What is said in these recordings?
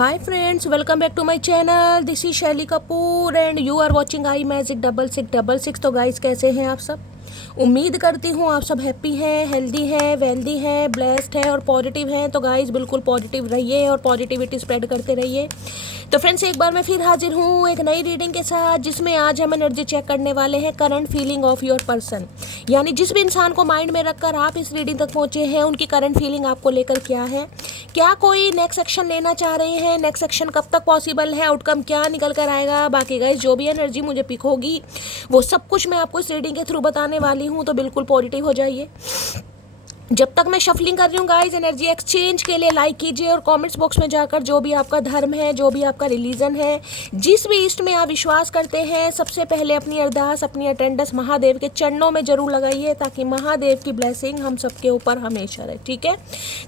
Hi friends, welcome back to my channel. This is शैली Kapoor and you are watching I magic 6666। तो guys कैसे हैं आप सब? उम्मीद करती हूँ आप सब हैप्पी हैं, हेल्दी हैं, वेल्दी हैं, ब्लेस्ड हैं और पॉजिटिव हैं। तो गाइस बिल्कुल पॉजिटिव रहिए और पॉजिटिविटी स्प्रेड करते रहिए। तो फ्रेंड्स एक बार मैं फिर हाजिर हूँ एक नई रीडिंग के साथ, जिसमें आज हम एनर्जी चेक करने वाले हैं current feeling of your person. यानी जिस भी इंसान को माइंड में रखकर आप इस रीडिंग तक पहुँचे हैं, उनकी करंट फीलिंग आपको लेकर क्या है, क्या कोई नेक्स्ट एक्शन लेना चाह रहे हैं, नेक्स्ट एक्शन कब तक पॉसिबल है, आउटकम क्या निकल कर आएगा। बाकी गाइस जो भी एनर्जी मुझे पिक होगी वो सब कुछ मैं आपको इस रीडिंग के थ्रू बताने वाली हूँ। तो बिल्कुल पॉजिटिव हो जाइए। जब तक मैं शफलिंग कर रही हूँ गाइस, एनर्जी एक्सचेंज के लिए लाइक कीजिए और कमेंट्स बॉक्स में जाकर जो भी आपका धर्म है, जो भी आपका रिलीजन है, जिस भी इष्ट में आप विश्वास करते हैं, सबसे पहले अपनी अरदास, अपनी अटेंडेंस महादेव के चरणों में जरूर लगाइए, ताकि महादेव की ब्लेसिंग हम सबके ऊपर हमेशा रहे। ठीक है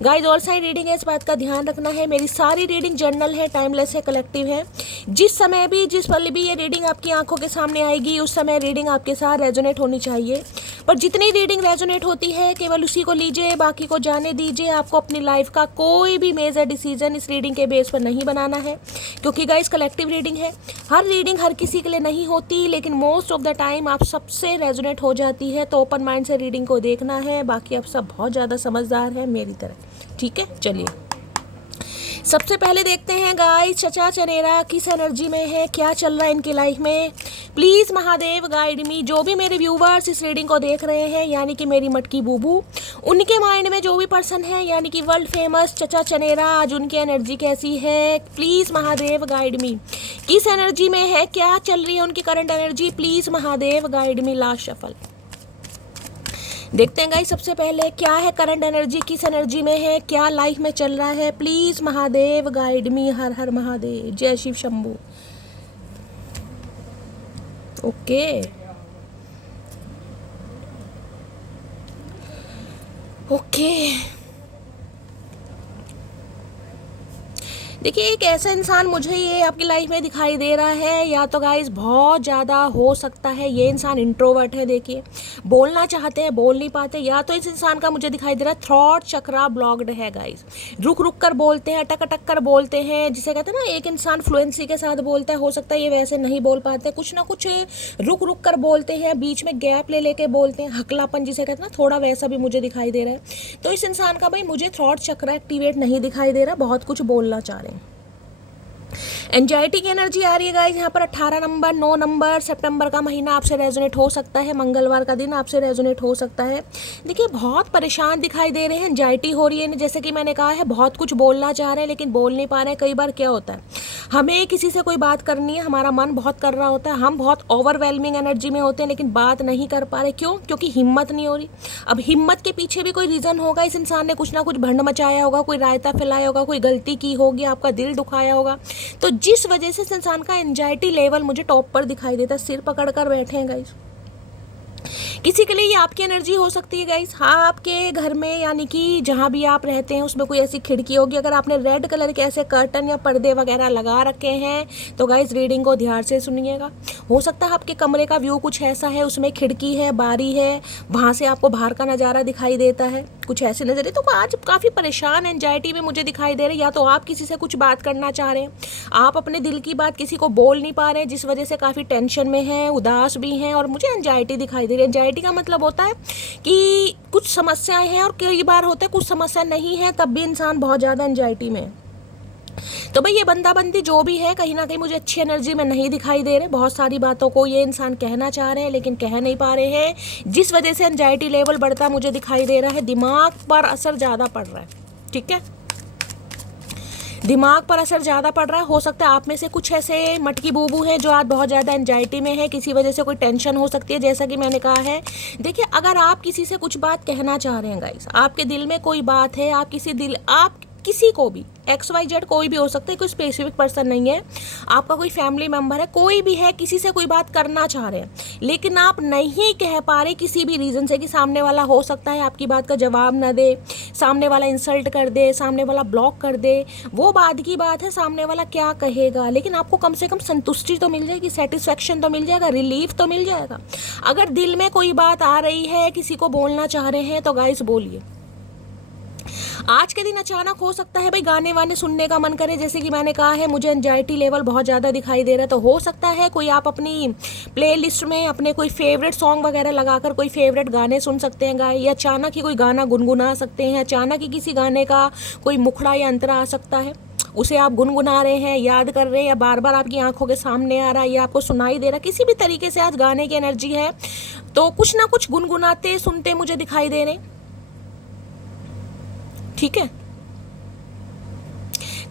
गाइस, ऑल साइड रीडिंग है, इस बात का ध्यान रखना है। मेरी सारी रीडिंग जर्नल है, टाइमलेस है, कलेक्टिव है। जिस समय भी, जिस पल भी ये रीडिंग आपकी आंखों के सामने आएगी, उस समय रीडिंग आपके साथ रेजोनेट होनी चाहिए। पर जितनी रीडिंग रेजोनेट होती है केवल उसी को लीजिए, बाकी को जाने दीजिए। आपको अपनी लाइफ का कोई भी मेजर डिसीजन इस रीडिंग के बेस पर नहीं बनाना है, क्योंकि गाइस कलेक्टिव रीडिंग है। हर रीडिंग हर किसी के लिए नहीं होती, लेकिन मोस्ट ऑफ द टाइम आप सबसे रेजोनेट हो जाती है। तो ओपन माइंड से रीडिंग को देखना है। बाकी आप सब बहुत ज़्यादा समझदार हैं मेरी तरह। ठीक है, चलिए सबसे पहले देखते हैं गाइस चचा चनेरा किस एनर्जी में है, क्या चल रहा है इनकी लाइफ में। प्लीज़ महादेव गाइड मी। जो भी मेरे व्यूवर्स इस रीडिंग को देख रहे हैं, यानी कि मेरी मटकी बूबू, उनके माइंड में जो भी पर्सन है, यानी कि वर्ल्ड फेमस चचा चनेरा, आज उनकी एनर्जी कैसी है। प्लीज़ महादेव गाइड मी। किस एनर्जी में है, क्या चल रही है उनकी current energy. Please Mahadev guide me. Last shuffle देखते हैं गाइस सबसे पहले क्या है करंट एनर्जी, किस एनर्जी में है, क्या लाइफ में चल रहा है। Please Mahadev guide me. हर हर महादेव, जय शिव शंभू। ओके ओके देखिए, एक ऐसा इंसान मुझे ये आपकी लाइफ में दिखाई दे रहा है, या तो गाइस बहुत ज़्यादा हो सकता है ये इंसान इंट्रोवर्ट है। देखिए बोलना चाहते हैं, बोल नहीं पाते, या तो इस इंसान का मुझे दिखाई दे रहा है थ्रॉट चक्रा ब्लॉक्ड है गाइस। रुक रुक कर बोलते हैं, अटक अटक कर बोलते हैं, जिसे कहते हैं ना एक इंसान फ्लुएंसी के साथ बोलता है। हो सकता है ये वैसे नहीं बोल पाते, कुछ ना कुछ रुक रुक कर बोलते हैं, बीच में गैप ले लेके बोलते हैं, हकलापन जिसे कहते हैं ना, थोड़ा वैसा भी मुझे दिखाई दे रहा है। तो इस इंसान का भाई मुझे थ्रॉट चक्रा एक्टिवेट नहीं दिखाई दे रहा, बहुत कुछ बोलना चाह रहे हैं। एंजाइटी की एनर्जी आ रही है गाइस यहाँ पर। 18 नंबर, 9 नंबर, सितंबर का महीना आपसे रेजोनेट हो सकता है, मंगलवार का दिन आपसे रेजोनेट हो सकता है। देखिए बहुत परेशान दिखाई दे रहे हैं, एंजाइटी हो रही है। जैसे कि मैंने कहा है, बहुत कुछ बोलना चाह रहे हैं लेकिन बोल नहीं पा रहे हैं। कई बार क्या होता है, हमें किसी से कोई बात करनी है, हमारा मन बहुत कर रहा होता है, हम बहुत ओवरवेलमिंग एनर्जी में होते हैं, लेकिन बात नहीं कर पा रहे। क्यों? क्योंकि हिम्मत नहीं हो रही। अब हिम्मत के पीछे भी कोई रीज़न होगा, इस इंसान ने कुछ ना कुछ भंड मचाया होगा, कोई रायता फैलाया होगा, कोई गलती की होगी, आपका दिल दुखाया होगा। तो जिस वजह से इस इंसान का एंजाइटी लेवल मुझे टॉप पर दिखाई देता है, सिर पकड़ कर बैठे हैं गाइस। किसी के लिए ये आपकी एनर्जी हो सकती है गाइस। हाँ, आपके घर में यानी कि जहाँ भी आप रहते हैं उसमें कोई ऐसी खिड़की होगी, अगर आपने रेड कलर के ऐसे कर्टन या पर्दे वगैरह लगा रखे हैं तो गाइस रीडिंग को ध्यान से सुनिएगा। हो सकता है आपके कमरे का व्यू कुछ ऐसा है, उसमें खिड़की है, बारी है, वहाँ से आपको बाहर का नज़ारा दिखाई देता है, कुछ ऐसे नज़र है। तो आज काफ़ी परेशान एंजाइटी में मुझे दिखाई दे रहे हैं। या तो आप किसी से कुछ बात करना चाह रहे हैं, आप अपने दिल की बात किसी को बोल नहीं पा रहे हैं, जिस वजह से काफ़ी टेंशन में हैं, उदास भी हैं, और मुझे एंजाइटी दिखाई दे रही है। एंजाइटी का मतलब होता है कि कुछ समस्याएं हैं, और कई बार होता है कुछ समस्या नहीं है, तब भी इंसान बहुत ज़्यादा एंजाइटी में है। तो भाई ये बंदाबंदी जो भी है, कहीं ना कहीं मुझे अच्छी एनर्जी में नहीं दिखाई दे रहे। बहुत सारी बातों को ये इंसान कहना चाह रहे हैं लेकिन कह नहीं पा रहे हैं, जिस वजह से एंजाइटी लेवल बढ़ता मुझे दिखाई दे रहा है। दिमाग पर असर ज़्यादा पड़ रहा है। ठीक है, दिमाग पर असर ज़्यादा पड़ रहा है। हो सकता है आप में से कुछ ऐसे मटकी बूबू हैं जो आज बहुत ज़्यादा एंजाइटी में है, किसी वजह से कोई टेंशन हो सकती है। जैसा कि मैंने कहा है, देखिए अगर आप किसी से कुछ बात कहना चाह रहे हैं गाइस, आपके दिल में कोई बात है, आप किसी को भी XYZ कोई भी हो सकता है, कोई स्पेसिफिक पर्सन नहीं है, आपका कोई फैमिली मेम्बर है, कोई भी है, किसी से कोई बात करना चाह रहे हैं लेकिन आप नहीं कह पा रहे किसी भी रीज़न से, कि सामने वाला हो सकता है आपकी बात का जवाब ना दे, सामने वाला इंसल्ट कर दे, सामने वाला ब्लॉक कर दे। वो बाद की बात है, सामने वाला क्या कहेगा, लेकिन आपको कम से कम संतुष्टि तो मिल जाएगी, सेटिस्फेक्शन तो मिल जाएगा, रिलीफ तो मिल जाएगा। अगर दिल में कोई बात आ रही है, किसी को बोलना चाह रहे हैं, तो गाइस बोलिए। आज के दिन अचानक हो सकता है भाई गाने वाने सुनने का मन करे, जैसे कि मैंने कहा है मुझे एंजाइटी लेवल बहुत ज़्यादा दिखाई दे रहा है, तो हो सकता है कोई आप अपनी प्लेलिस्ट में अपने कोई फेवरेट सॉन्ग वगैरह लगाकर कोई फेवरेट गाने सुन सकते हैं गाए, या अचानक ही कोई गाना गुनगुना सकते हैं, अचानक ही किसी गाने का कोई मुखड़ा या अंतरा आ सकता है, उसे आप गुनगुना रहे हैं, याद कर रहे हैं, या बार बार आपकी आंखों के सामने आ रहा है, या आपको सुनाई दे रहा है, किसी भी तरीके से आज गाने की एनर्जी है, तो कुछ ना कुछ गुनगुनाते सुनते मुझे दिखाई दे रहे हैं। ठीक है,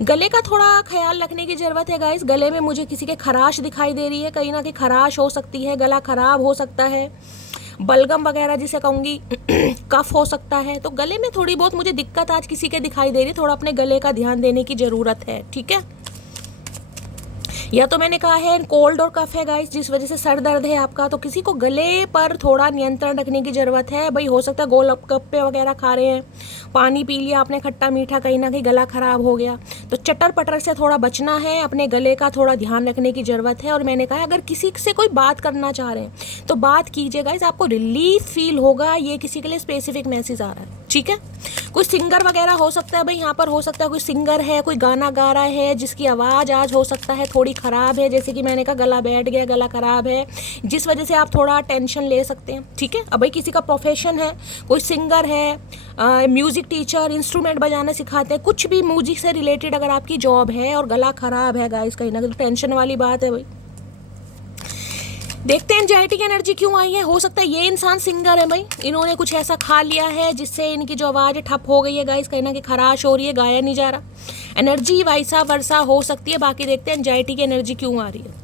गले का थोड़ा ख्याल रखने की ज़रूरत है गाइस। गले में मुझे किसी के खराश दिखाई दे रही है, कहीं ना कहीं खराश हो सकती है, गला खराब हो सकता है, बलगम वगैरह जिसे कहूँगी कफ हो सकता है, तो गले में थोड़ी बहुत मुझे दिक्कत आज किसी के दिखाई दे रही है, थोड़ा अपने गले का ध्यान देने की ज़रूरत है। ठीक है, या तो मैंने कहा है कोल्ड और कफ है गाइस, जिस वजह से सर दर्द है आपका, तो किसी को गले पर थोड़ा नियंत्रण रखने की ज़रूरत है भाई। हो सकता है गोलगप्पे वगैरह खा रहे हैं, पानी पी लिया आपने खट्टा मीठा, कहीं ना कहीं गला खराब हो गया, तो चटर पटर से थोड़ा बचना है, अपने गले का थोड़ा ध्यान रखने की ज़रूरत है। और मैंने कहा अगर किसी से कोई बात करना चाह रहे हैं तो बात कीजिए गाइस, आपको रिलीफ फील होगा, ये किसी के लिए स्पेसिफिक मैसेज आ रहा है। ठीक है, कोई सिंगर वगैरह हो सकता है भाई, यहाँ पर हो सकता है कोई सिंगर है, कोई गाना गा रहा है जिसकी आवाज़ आज हो सकता है थोड़ी ख़राब है, जैसे कि मैंने कहा गला बैठ गया, गला ख़राब है, जिस वजह से आप थोड़ा टेंशन ले सकते हैं। ठीक है, अब भाई किसी का प्रोफेशन है, कोई सिंगर है, म्यूज़िक टीचर, इंस्ट्रूमेंट बजाना सिखाते हैं, कुछ भी म्यूजिक से रिलेटेड अगर आपकी जॉब है और गला ख़राब है गाइस, कहीं ना कहीं टेंशन वाली बात है भाई। देखते हैं एंजाइटी की एनर्जी क्यों आई है। हो सकता है ये इंसान सिंगर है भाई, इन्होंने कुछ ऐसा खा लिया है जिससे इनकी जो आवाज़ ठप हो गई है गाइस, कहीं ना कहीं खराश हो रही है, गाया नहीं जा रहा, एनर्जी वैसा वर्षा हो सकती है। बाकी देखते हैं एंजाइटी की एनर्जी क्यों आ रही है।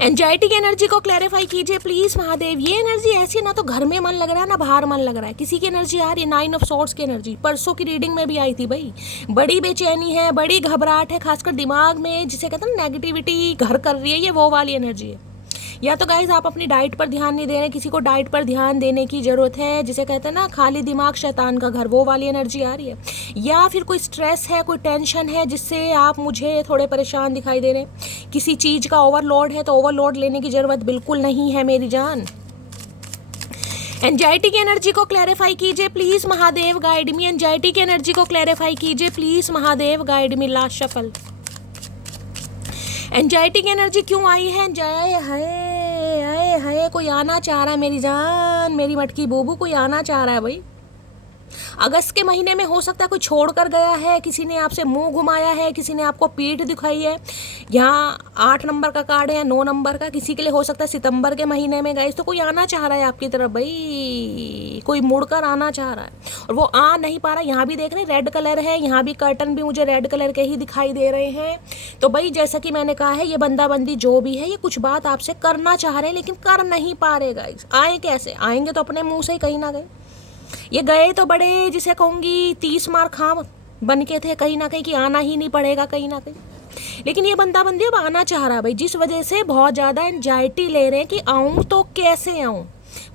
एंजाइटी की एनर्जी को क्लैरिफाई कीजिए प्लीज महादेव। ये एनर्जी ऐसी है ना तो घर में मन लग रहा है ना बाहर मन लग रहा है। किसी की एनर्जी आ रही है 9 ऑफ सॉर्ड्स की एनर्जी, परसों की रीडिंग में भी आई थी भाई। बड़ी बेचैनी है, बड़ी घबराहट है, खासकर दिमाग में, जिसे कहते हैं नेगेटिविटी घर कर रही है, ये वो वाली एनर्जी है। या तो गाइज आप अपनी डाइट पर ध्यान नहीं दे रहे, किसी को डाइट पर ध्यान देने की ज़रूरत है, जिसे कहते हैं ना खाली दिमाग शैतान का घर, वो वाली एनर्जी आ रही है। या फिर कोई स्ट्रेस है, कोई टेंशन है जिससे आप मुझे थोड़े परेशान दिखाई दे रहे हैं। किसी चीज़ का ओवरलोड है तो ओवरलोड लेने की ज़रूरत बिल्कुल नहीं है मेरी जान। एंजाइटी की एनर्जी को क्लैरिफाई कीजिए please Mahadev, guide me. Anxiety की एनर्जी को क्लैरिफाई कीजिए please Mahadev, guide me. Last shuffle. Anxiety की एनर्जी क्यों आई है? जय है कोई आना चाह रहा है मेरी जान, मेरी मटकी बूबू, कोई आना चाह रहा है भाई। अगस्त के महीने में हो सकता है कोई छोड़ कर गया है, किसी ने आपसे मुंह घुमाया है, किसी ने आपको पीठ दिखाई है। यहाँ 8 नंबर का कार्ड है या 9 नंबर का, किसी के लिए हो सकता है सितंबर के महीने में गए, तो कोई आना चाह रहा है आपकी तरफ भाई, कोई मुड़कर आना चाह रहा है और वो आ नहीं पा रहा। यहाँ भी देख रहे हैं रेड कलर है, यहाँ भी कर्टन भी मुझे रेड कलर के ही दिखाई दे रहे हैं। तो भाई जैसा कि मैंने कहा है, ये बंदा बंदी जो भी है ये कुछ बात आपसे करना चाह रहे हैं लेकिन कर नहीं पा रहे गाइस। आए कैसे? आएंगे तो अपने मुंह से ही कहीं ना कहीं। ये गए तो बड़े जिसे कहूँगी 30 मार खाम बन के थे कहीं ना कहीं, कि आना ही नहीं पड़ेगा कहीं ना कहीं। लेकिन ये बंदा बंदी अब आना चाह रहा है भाई, जिस वजह से बहुत ज़्यादा एंजाइटी ले रहे हैं कि आऊँ तो कैसे आऊँ।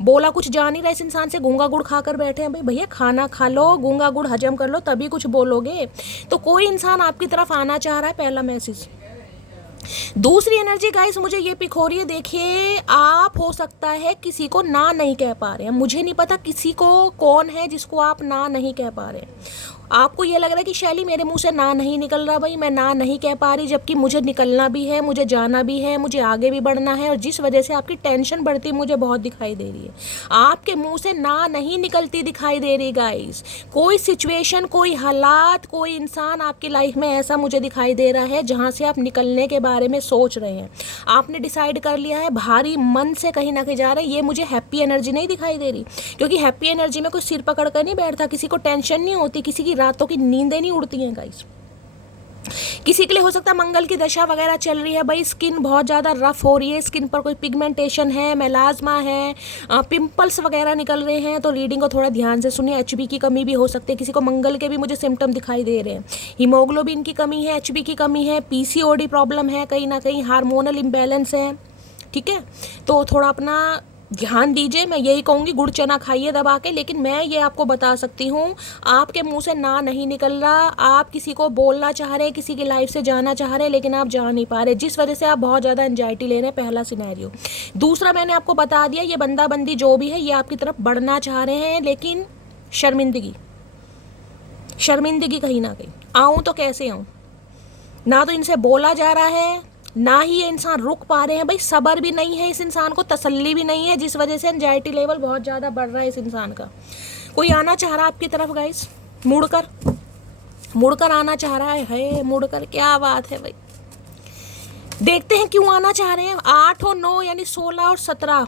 बोला कुछ जा नहीं रहा इस इंसान से, गूंगा गुड़ खाकर बैठे हैं भाई। भैया खाना खा लो, गूंगा गुड़ हजम कर लो, तभी कुछ बोलोगे। तो कोई इंसान आपकी तरफ आना चाह रहा है, पहला मैसेज। दूसरी एनर्जी गाइस मुझे ये पिक हो रही है, देखिए आप हो सकता है किसी को ना नहीं कह पा रहे हैं। मुझे नहीं पता किसी को कौन है जिसको आप ना नहीं कह पा रहे हैं। आपको ये लग रहा है कि शैली मेरे मुंह से ना नहीं निकल रहा भाई, मैं ना नहीं कह पा रही, जबकि मुझे निकलना भी है, मुझे जाना भी है, मुझे आगे भी बढ़ना है, और जिस वजह से आपकी टेंशन बढ़ती मुझे बहुत दिखाई दे रही है। आपके मुंह से ना नहीं निकलती दिखाई दे रही गाइस। कोई सिचुएशन, कोई हालात, कोई इंसान आपकी लाइफ में ऐसा मुझे दिखाई दे रहा है जहाँ से आप निकलने के बारे में सोच रहे हैं। आपने डिसाइड कर लिया है, भारी मन से कहीं ना कहीं जा रहे हैं। ये मुझे हैप्पी एनर्जी नहीं दिखाई दे रही, क्योंकि हैप्पी एनर्जी में कोई सिर पकड़ कर नहीं बैठता, किसी को टेंशन नहीं होती, किसी की रातों की नींदें नहीं उड़ती हैं गाइस। किसी के लिए हो सकता है मंगल की दशा वगैरह चल रही है भाई, स्किन बहुत ज़्यादा रफ हो रही है, स्किन पर कोई पिगमेंटेशन है, मेलाज्मा है, पिंपल्स वगैरह निकल रहे हैं। तो रीडिंग को थोड़ा ध्यान से सुनिए। एचबी की कमी भी हो सकती है, किसी को मंगल के भी मुझे सिम्टम दिखाई दे रहे हैं। हीमोग्लोबिन की कमी है, एचबी की कमी है, पीसीओडी प्रॉब्लम है, कहीं ना कहीं हार्मोनल इम्बैलेंस है। ठीक है, तो थोड़ा अपना ध्यान दीजिए। मैं यही कहूँगी गुड़ चना खाइए दबा के। लेकिन मैं ये आपको बता सकती हूँ, आपके मुंह से ना नहीं निकल रहा, आप किसी को बोलना चाह रहे हैं, किसी की लाइफ से जाना चाह रहे हैं, लेकिन आप जा नहीं पा रहे, जिस वजह से आप बहुत ज़्यादा एंजाइटी ले रहे हैं। पहला सिनेरियो। दूसरा मैंने आपको बता दिया, ये बंदा बंदी जो भी है ये आपकी तरफ बढ़ना चाह रहे हैं, लेकिन शर्मिंदगी शर्मिंदगी कहीं ना कहीं। आऊँ तो कैसे आऊँ, ना तो इनसे बोला जा रहा है, ना ही ये इंसान रुक पा रहे हैं। भाई सब्र भी नहीं है इस इंसान को, तसल्ली भी नहीं है, जिस वजह से एंजाइटी लेवल बहुत ज़्यादा बढ़ रहा है इस इंसान का। कोई आना चाह रहा है आपकी तरफ गाइस, मुड़कर आना चाह रहा है मुड़कर, क्या बात है भाई। देखते हैं क्यों आना चाह रहे हैं। 8 और 9 यानी 16 और 17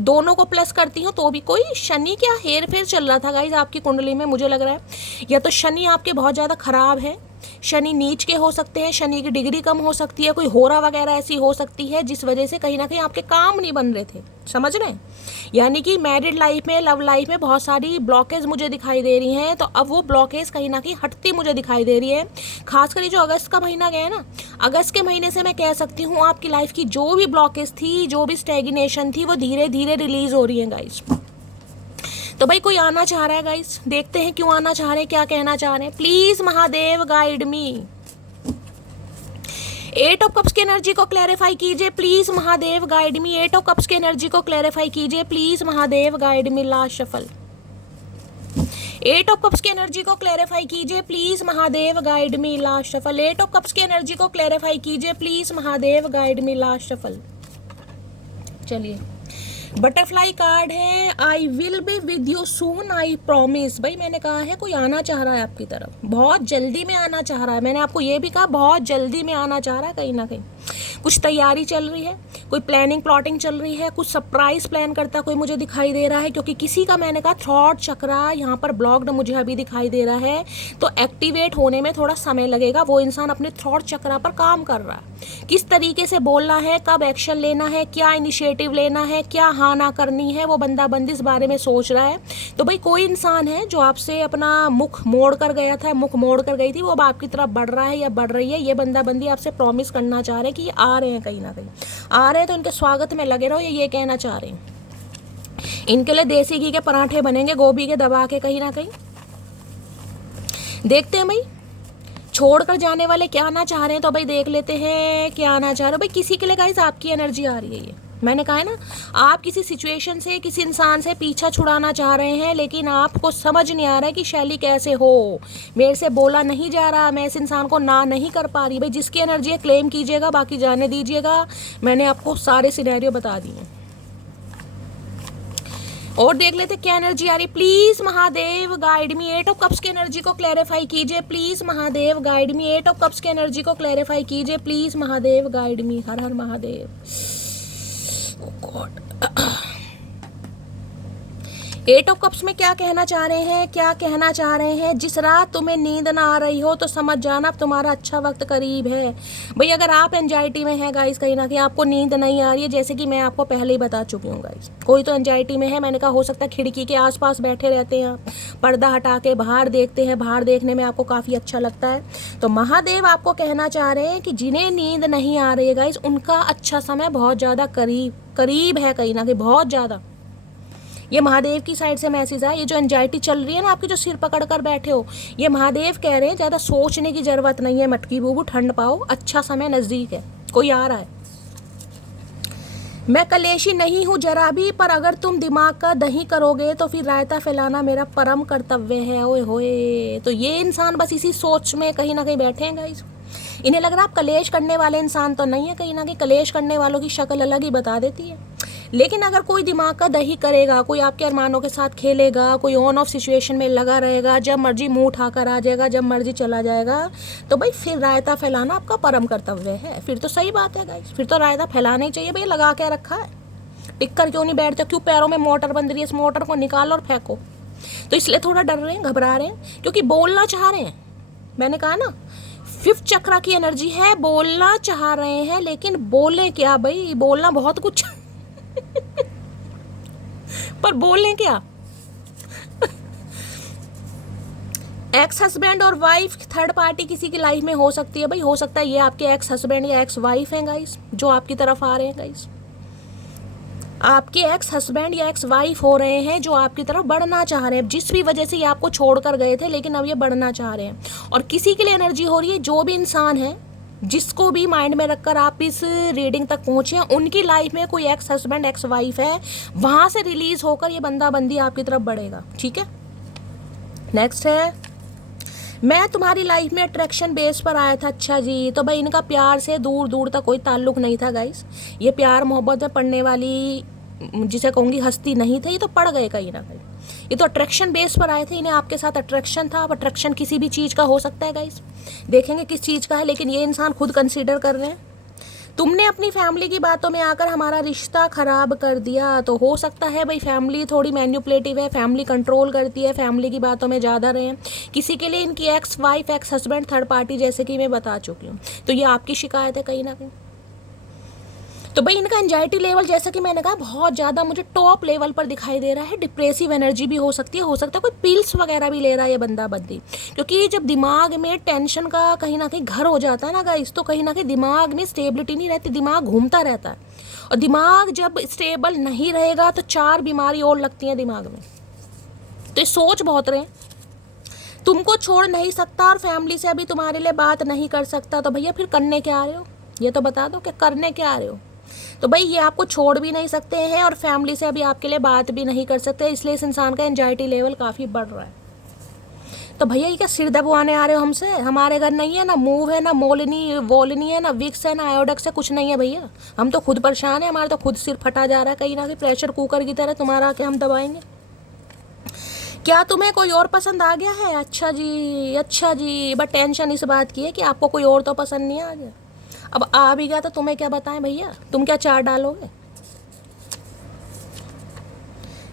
दोनों को प्लस करती हूँ तो भी कोई शनि क्या हेर फेर चल रहा था गाइज आपकी कुंडली में, मुझे लग रहा है। या तो शनि आपके बहुत ज़्यादा खराब है, शनि नीच के हो सकते हैं, शनि की डिग्री कम हो सकती है, कोई होरा वगैरह ऐसी हो सकती है जिस वजह से कहीं ना कहीं आपके काम नहीं बन रहे थे, समझ रहे हैं। यानी कि मैरिड लाइफ में, लव लाइफ में बहुत सारी ब्लॉकेज मुझे दिखाई दे रही हैं, तो अब वो ब्लॉकेज कहीं ना कहीं हटती मुझे दिखाई दे रही है। खासकर ये जो अगस्त का महीना गया है ना, अगस्त के महीने से मैं कह सकती हूँ आपकी लाइफ की जो भी ब्लॉकेज थी, जो भी स्टैग्नेशन थी, वो धीरे धीरे रिलीज हो रही है गाइस। तो भाई कोई आना चाह रहा है गाइस, देखते हैं क्यों आना चाह रहे हैं, क्या कहना चाह रहे हैं। Please Mahadev guide me. 8 of cups की एनर्जी को क्लैरिफाई कीजिए please Mahadev guide me. 8 of cups की एनर्जी को क्लैरिफाई कीजिए please Mahadev guide me. Last shuffle. 8 of cups की एनर्जी को क्लैरिफाई कीजिए please Mahadev guide me. Last shuffle. 8 of cups की एनर्जी को क्लैरिफाई कीजिए please Mahadev guide me. Last shuffle. चलिए, बटरफ्लाई कार्ड है, I will be with you soon I promise. भाई मैंने कहा है कोई आना चाह रहा है आपकी तरफ, बहुत जल्दी में आना चाह रहा है। मैंने आपको ये भी कहा बहुत जल्दी में आना चाह रहा है, कहीं ना कहीं कुछ तैयारी चल रही है, कोई प्लानिंग प्लॉटिंग चल रही है, कुछ सरप्राइज प्लान करता कोई मुझे दिखाई दे रहा है। क्योंकि किसी का मैंने कहा थॉट चक्रा यहाँ पर ब्लॉक्ड मुझे अभी दिखाई दे रहा है, तो एक्टिवेट होने में थोड़ा समय लगेगा। वो इंसान अपने थॉट चक्रा पर काम कर रहा है, किस तरीके से बोलना है, कब एक्शन लेना है, क्या इनिशिएटिव लेना है, क्या हाँ ना करनी है, वो बंदा बंदी इस बारे में सोच रहा है। तो भाई कोई इंसान है जो आपसे अपना मुख मोड़ कर गया था, मुख मोड़ कर गई थी, वो अब आपकी तरफ बढ़ रहा है या बढ़ रही है। ये बंदा बंदी आपसे प्रॉमिस करना चाह रहे हैं कि आ रहे हैं, कहीं ना कहीं आ रहे हैं, तो इनके स्वागत में लगे रहो, ये कहना चाह रहे हैं। इनके लिए देसी घी के पराठे बनेंगे, गोभी के दबा के, कहीं ना कहीं। देखते हैं भाई छोड़कर जाने वाले क्या आना चाह रहे हैं, तो भाई देख लेते हैं क्या आना चाह रहे हो। भाई किसी के लिए गाइस आपकी एनर्जी आ रही है, ये मैंने कहा है ना, आप किसी सिचुएशन से, किसी इंसान से पीछा छुड़ाना चाह रहे हैं, लेकिन आपको समझ नहीं आ रहा है कि शैली कैसे हो, मेरे से बोला नहीं जा रहा, मैं इस इंसान को ना नहीं कर पा रही। भाई जिसकी एनर्जी है क्लेम कीजिएगा, बाकी जाने दीजिएगा। मैंने आपको सारे सिनेरियो बता दिए। और देख लेते क्या एनर्जी आ रही। Please Mahadev guide me. 8 of cups की एनर्जी को क्लैरिफाई कीजिए please Mahadev guide me. 8 of cups की एनर्जी को क्लैरिफाई कीजिए प्लीज महादेव गाइड मी। हर हर महादेव। गॉड। 8 ऑफ कप्स में क्या कहना चाह रहे हैं, क्या कहना चाह रहे हैं। जिस रात तुम्हें नींद ना आ रही हो तो समझ जाना अब तुम्हारा अच्छा वक्त करीब है। भाई अगर आप एंजाइटी में हैं गाइस, कहीं ना कहीं आपको नींद नहीं आ रही है, जैसे कि मैं आपको पहले ही बता चुकी हूँ गाइस, कोई तो एंजाइटी में है। मैंने कहा हो सकता है खिड़की के आसपास बैठे रहते हैं, पर्दा हटा के बाहर देखते हैं, बाहर देखने में आपको काफ़ी अच्छा लगता है। तो महादेव आपको कहना चाह रहे हैं कि जिन्हें नींद नहीं आ रही है गाइस, उनका अच्छा समय बहुत ज़्यादा करीब है, कहीं ना कहीं बहुत ज़्यादा। ये महादेव की साइड से मैसेज है। ये जो एंजाइटी चल रही है ना, आपकी जो सिर पकड़ कर बैठे हो, ये महादेव कह रहे हैं ज़्यादा सोचने की ज़रूरत नहीं है, मटकी बूबू ठंड पाओ, अच्छा समय नज़दीक है, कोई आ रहा है। मैं कलेशी नहीं हूँ जरा भी, पर अगर तुम दिमाग का दही करोगे तो फिर रायता फैलाना मेरा परम कर्तव्य है। ओए होए, तो ये इंसान बस इसी सोच में कहीं ना कहीं बैठे हैं गाइस। इन्हें लग रहा है आप कलेश करने वाले इंसान तो नहीं है, कहीं ना कहीं कलेश करने वालों की शक्ल अलग ही बता देती है। लेकिन अगर कोई दिमाग का दही करेगा, कोई आपके अरमानों के साथ खेलेगा, कोई ऑन ऑफ सिचुएशन में लगा रहेगा, जब मर्जी मुंह उठाकर आ जाएगा, जब मर्जी चला जाएगा, तो भाई फिर रायता फैलाना आपका परम कर्तव्य है। फिर तो सही बात है गाइस, फिर तो रायता फैलाना ही चाहिए। भाई लगा के रखा है, टिक कर क्यों नहीं बैठते, क्यों पैरों में मोटर बंध रही है, इस मोटर को निकालो और फेंको। तो इसलिए थोड़ा डर रहे हैं, घबरा रहे हैं, क्योंकि बोलना चाह रहे हैं। मैंने कहा ना 5th चक्रा की एनर्जी है, बोलना चाह रहे हैं, लेकिन बोले क्या भाई, बोलना बहुत कुछ पर बोले क्या। एक्स हस्बैंड और वाइफ, थर्ड पार्टी किसी की लाइफ में हो सकती है। भाई हो सकता है ये आपके एक्स हस्बैंड या एक्स वाइफ हैं गाइस, जो आपकी तरफ आ रहे हैं गाइस। आपके एक्स हस्बैंड या एक्स वाइफ हो रहे हैं जो आपकी तरफ बढ़ना चाह रहे हैं, जिस भी वजह से ये आपको छोड़कर गए थे, लेकिन अब ये बढ़ना चाह रहे हैं। और किसी के लिए एनर्जी हो रही है, जो भी इंसान है, जिसको भी माइंड में रखकर आप इस रीडिंग तक पहुंचे हैं, उनकी लाइफ में कोई एक्स हस्बैंड एक्स वाइफ है, वहां से रिलीज होकर ये बंदा बंदी आपकी तरफ बढ़ेगा। ठीक है, नेक्स्ट है मैं तुम्हारी लाइफ में अट्रैक्शन बेस पर आया था, अच्छा जी। तो भाई इनका प्यार से दूर दूर तक कोई ताल्लुक नहीं था गाइस। ये प्यार मोहब्बत में पड़ने वाली, जिसे कहूँगी, हस्ती नहीं थी। ये तो पड़ गए कहीं ना कहीं। ये तो अट्रैक्शन बेस पर आए थे, इन्हें आपके साथ अट्रैक्शन था। अब अट्रैक्शन किसी भी चीज़ का हो सकता है गाइस, देखेंगे किस चीज़ का है। लेकिन ये इंसान खुद कंसीडर कर रहे हैं। तुमने अपनी फैमिली की बातों में आकर हमारा रिश्ता खराब कर दिया। तो हो सकता है भाई फैमिली थोड़ी मैन्युपुलेटिव है, फैमिली कंट्रोल करती है, फैमिली की बातों में ज़्यादा रहे हैं। किसी के लिए इनकी ex wife, ex husband, third party, जैसे कि मैं बता चुकी हूँ। तो ये आपकी शिकायत है कहीं ना कहीं। तो भाई इनका एंजाइटी लेवल, जैसा कि मैंने कहा, बहुत ज़्यादा मुझे टॉप लेवल पर दिखाई दे रहा है। डिप्रेसिव एनर्जी भी हो सकती है, हो सकता है कोई पिल्स वगैरह भी ले रहा है ये बंदा बंदी। क्योंकि जब दिमाग में टेंशन का कहीं ना कहीं घर हो जाता है ना गाइस, तो कहीं ना कहीं दिमाग में स्टेबिलिटी नहीं रहती, दिमाग घूमता रहता है। और दिमाग जब स्टेबल नहीं रहेगा तो 4 बीमारी और लगती हैं दिमाग में। तो ये सोच बहुत रहे हैं, तुमको छोड़ नहीं सकता और फैमिली से अभी तुम्हारे लिए बात नहीं कर सकता। तो भैया फिर करने क्या आ रहे हो, ये तो बता दो कि करने क्या आ रहे हो। तो भाई ये आपको छोड़ भी नहीं सकते हैं और फैमिली से अभी आपके लिए बात भी नहीं कर सकते, इसलिए इस इंसान का एंजाइटी लेवल काफ़ी बढ़ रहा है। तो भैया ये क्या सिर दबवाने आ रहे हो हमसे? हमारे घर नहीं है ना मूव है, ना मोलनी वोलनी है, ना विक्स है, ना आयोडेक्स है, कुछ नहीं है भैया। हम तो खुद परेशान है, हमारा तो खुद सिर फटा जा रहा है कहीं ना कहीं, प्रेशर कुकर की तरह तुम्हारा आके हम दबाएंगे। क्या तुम्हें कोई और पसंद आ गया है? अच्छा जी, अच्छा जी। बट टेंशन इस बात की है कि आपको कोई और तो पसंद नहीं आ गया। अब आ भी गया तो तुम्हें क्या बताएं भैया, तुम क्या चार डालोगे?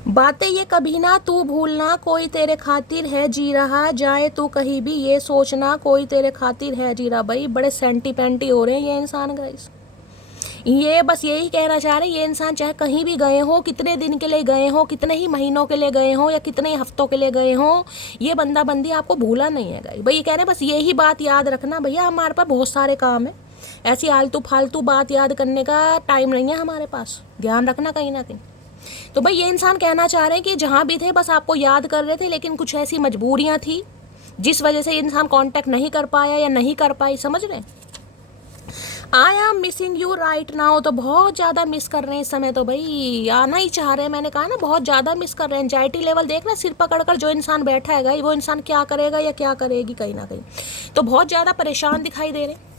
बातें ये कभी ना तू भूलना, कोई तेरे खातिर है जी रहा, जाए तू कहीं भी ये सोचना, कोई तेरे खातिर है जी रहा। भाई बड़े सेंटीपेंटी हो रहे हैं ये इंसान गाइस। ये बस यही कहना चाह रहे हैं, ये इंसान चाहे कहीं भी गए हो, कितने दिन के लिए गए हो, कितने ही महीनों के लिए गए हो, या कितने ही हफ्तों के लिए गए हो, ये बंदा बंदी आपको भूला नहीं है गाइस। भाई ये कह रहे हैं बस यही बात याद रखना भैया, हमारे पास बहुत सारे काम है, ऐसी आलतू फालतू बात याद करने का टाइम नहीं है हमारे पास, ध्यान रखना कहीं ना कहीं। तो भाई ये इंसान कहना चाह रहे हैं कि जहाँ भी थे बस आपको याद कर रहे थे, लेकिन कुछ ऐसी मजबूरियाँ थी जिस वजह से ये इंसान कांटेक्ट नहीं कर पाया या नहीं कर पाई, समझ रहे हैं। I am missing you right now, तो बहुत ज़्यादा मिस कर रहे हैं इस समय, तो भाई आना ही चाह रहे हैं। मैंने कहा ना बहुत ज़्यादा मिस कर रहे हैं। एंजाइटी लेवल देखना, सिर पकड़ कर जो इंसान बैठा है वो इंसान क्या करेगा या क्या करेगी कहीं ना कहीं। तो बहुत ज़्यादा परेशान दिखाई दे रहे हैं,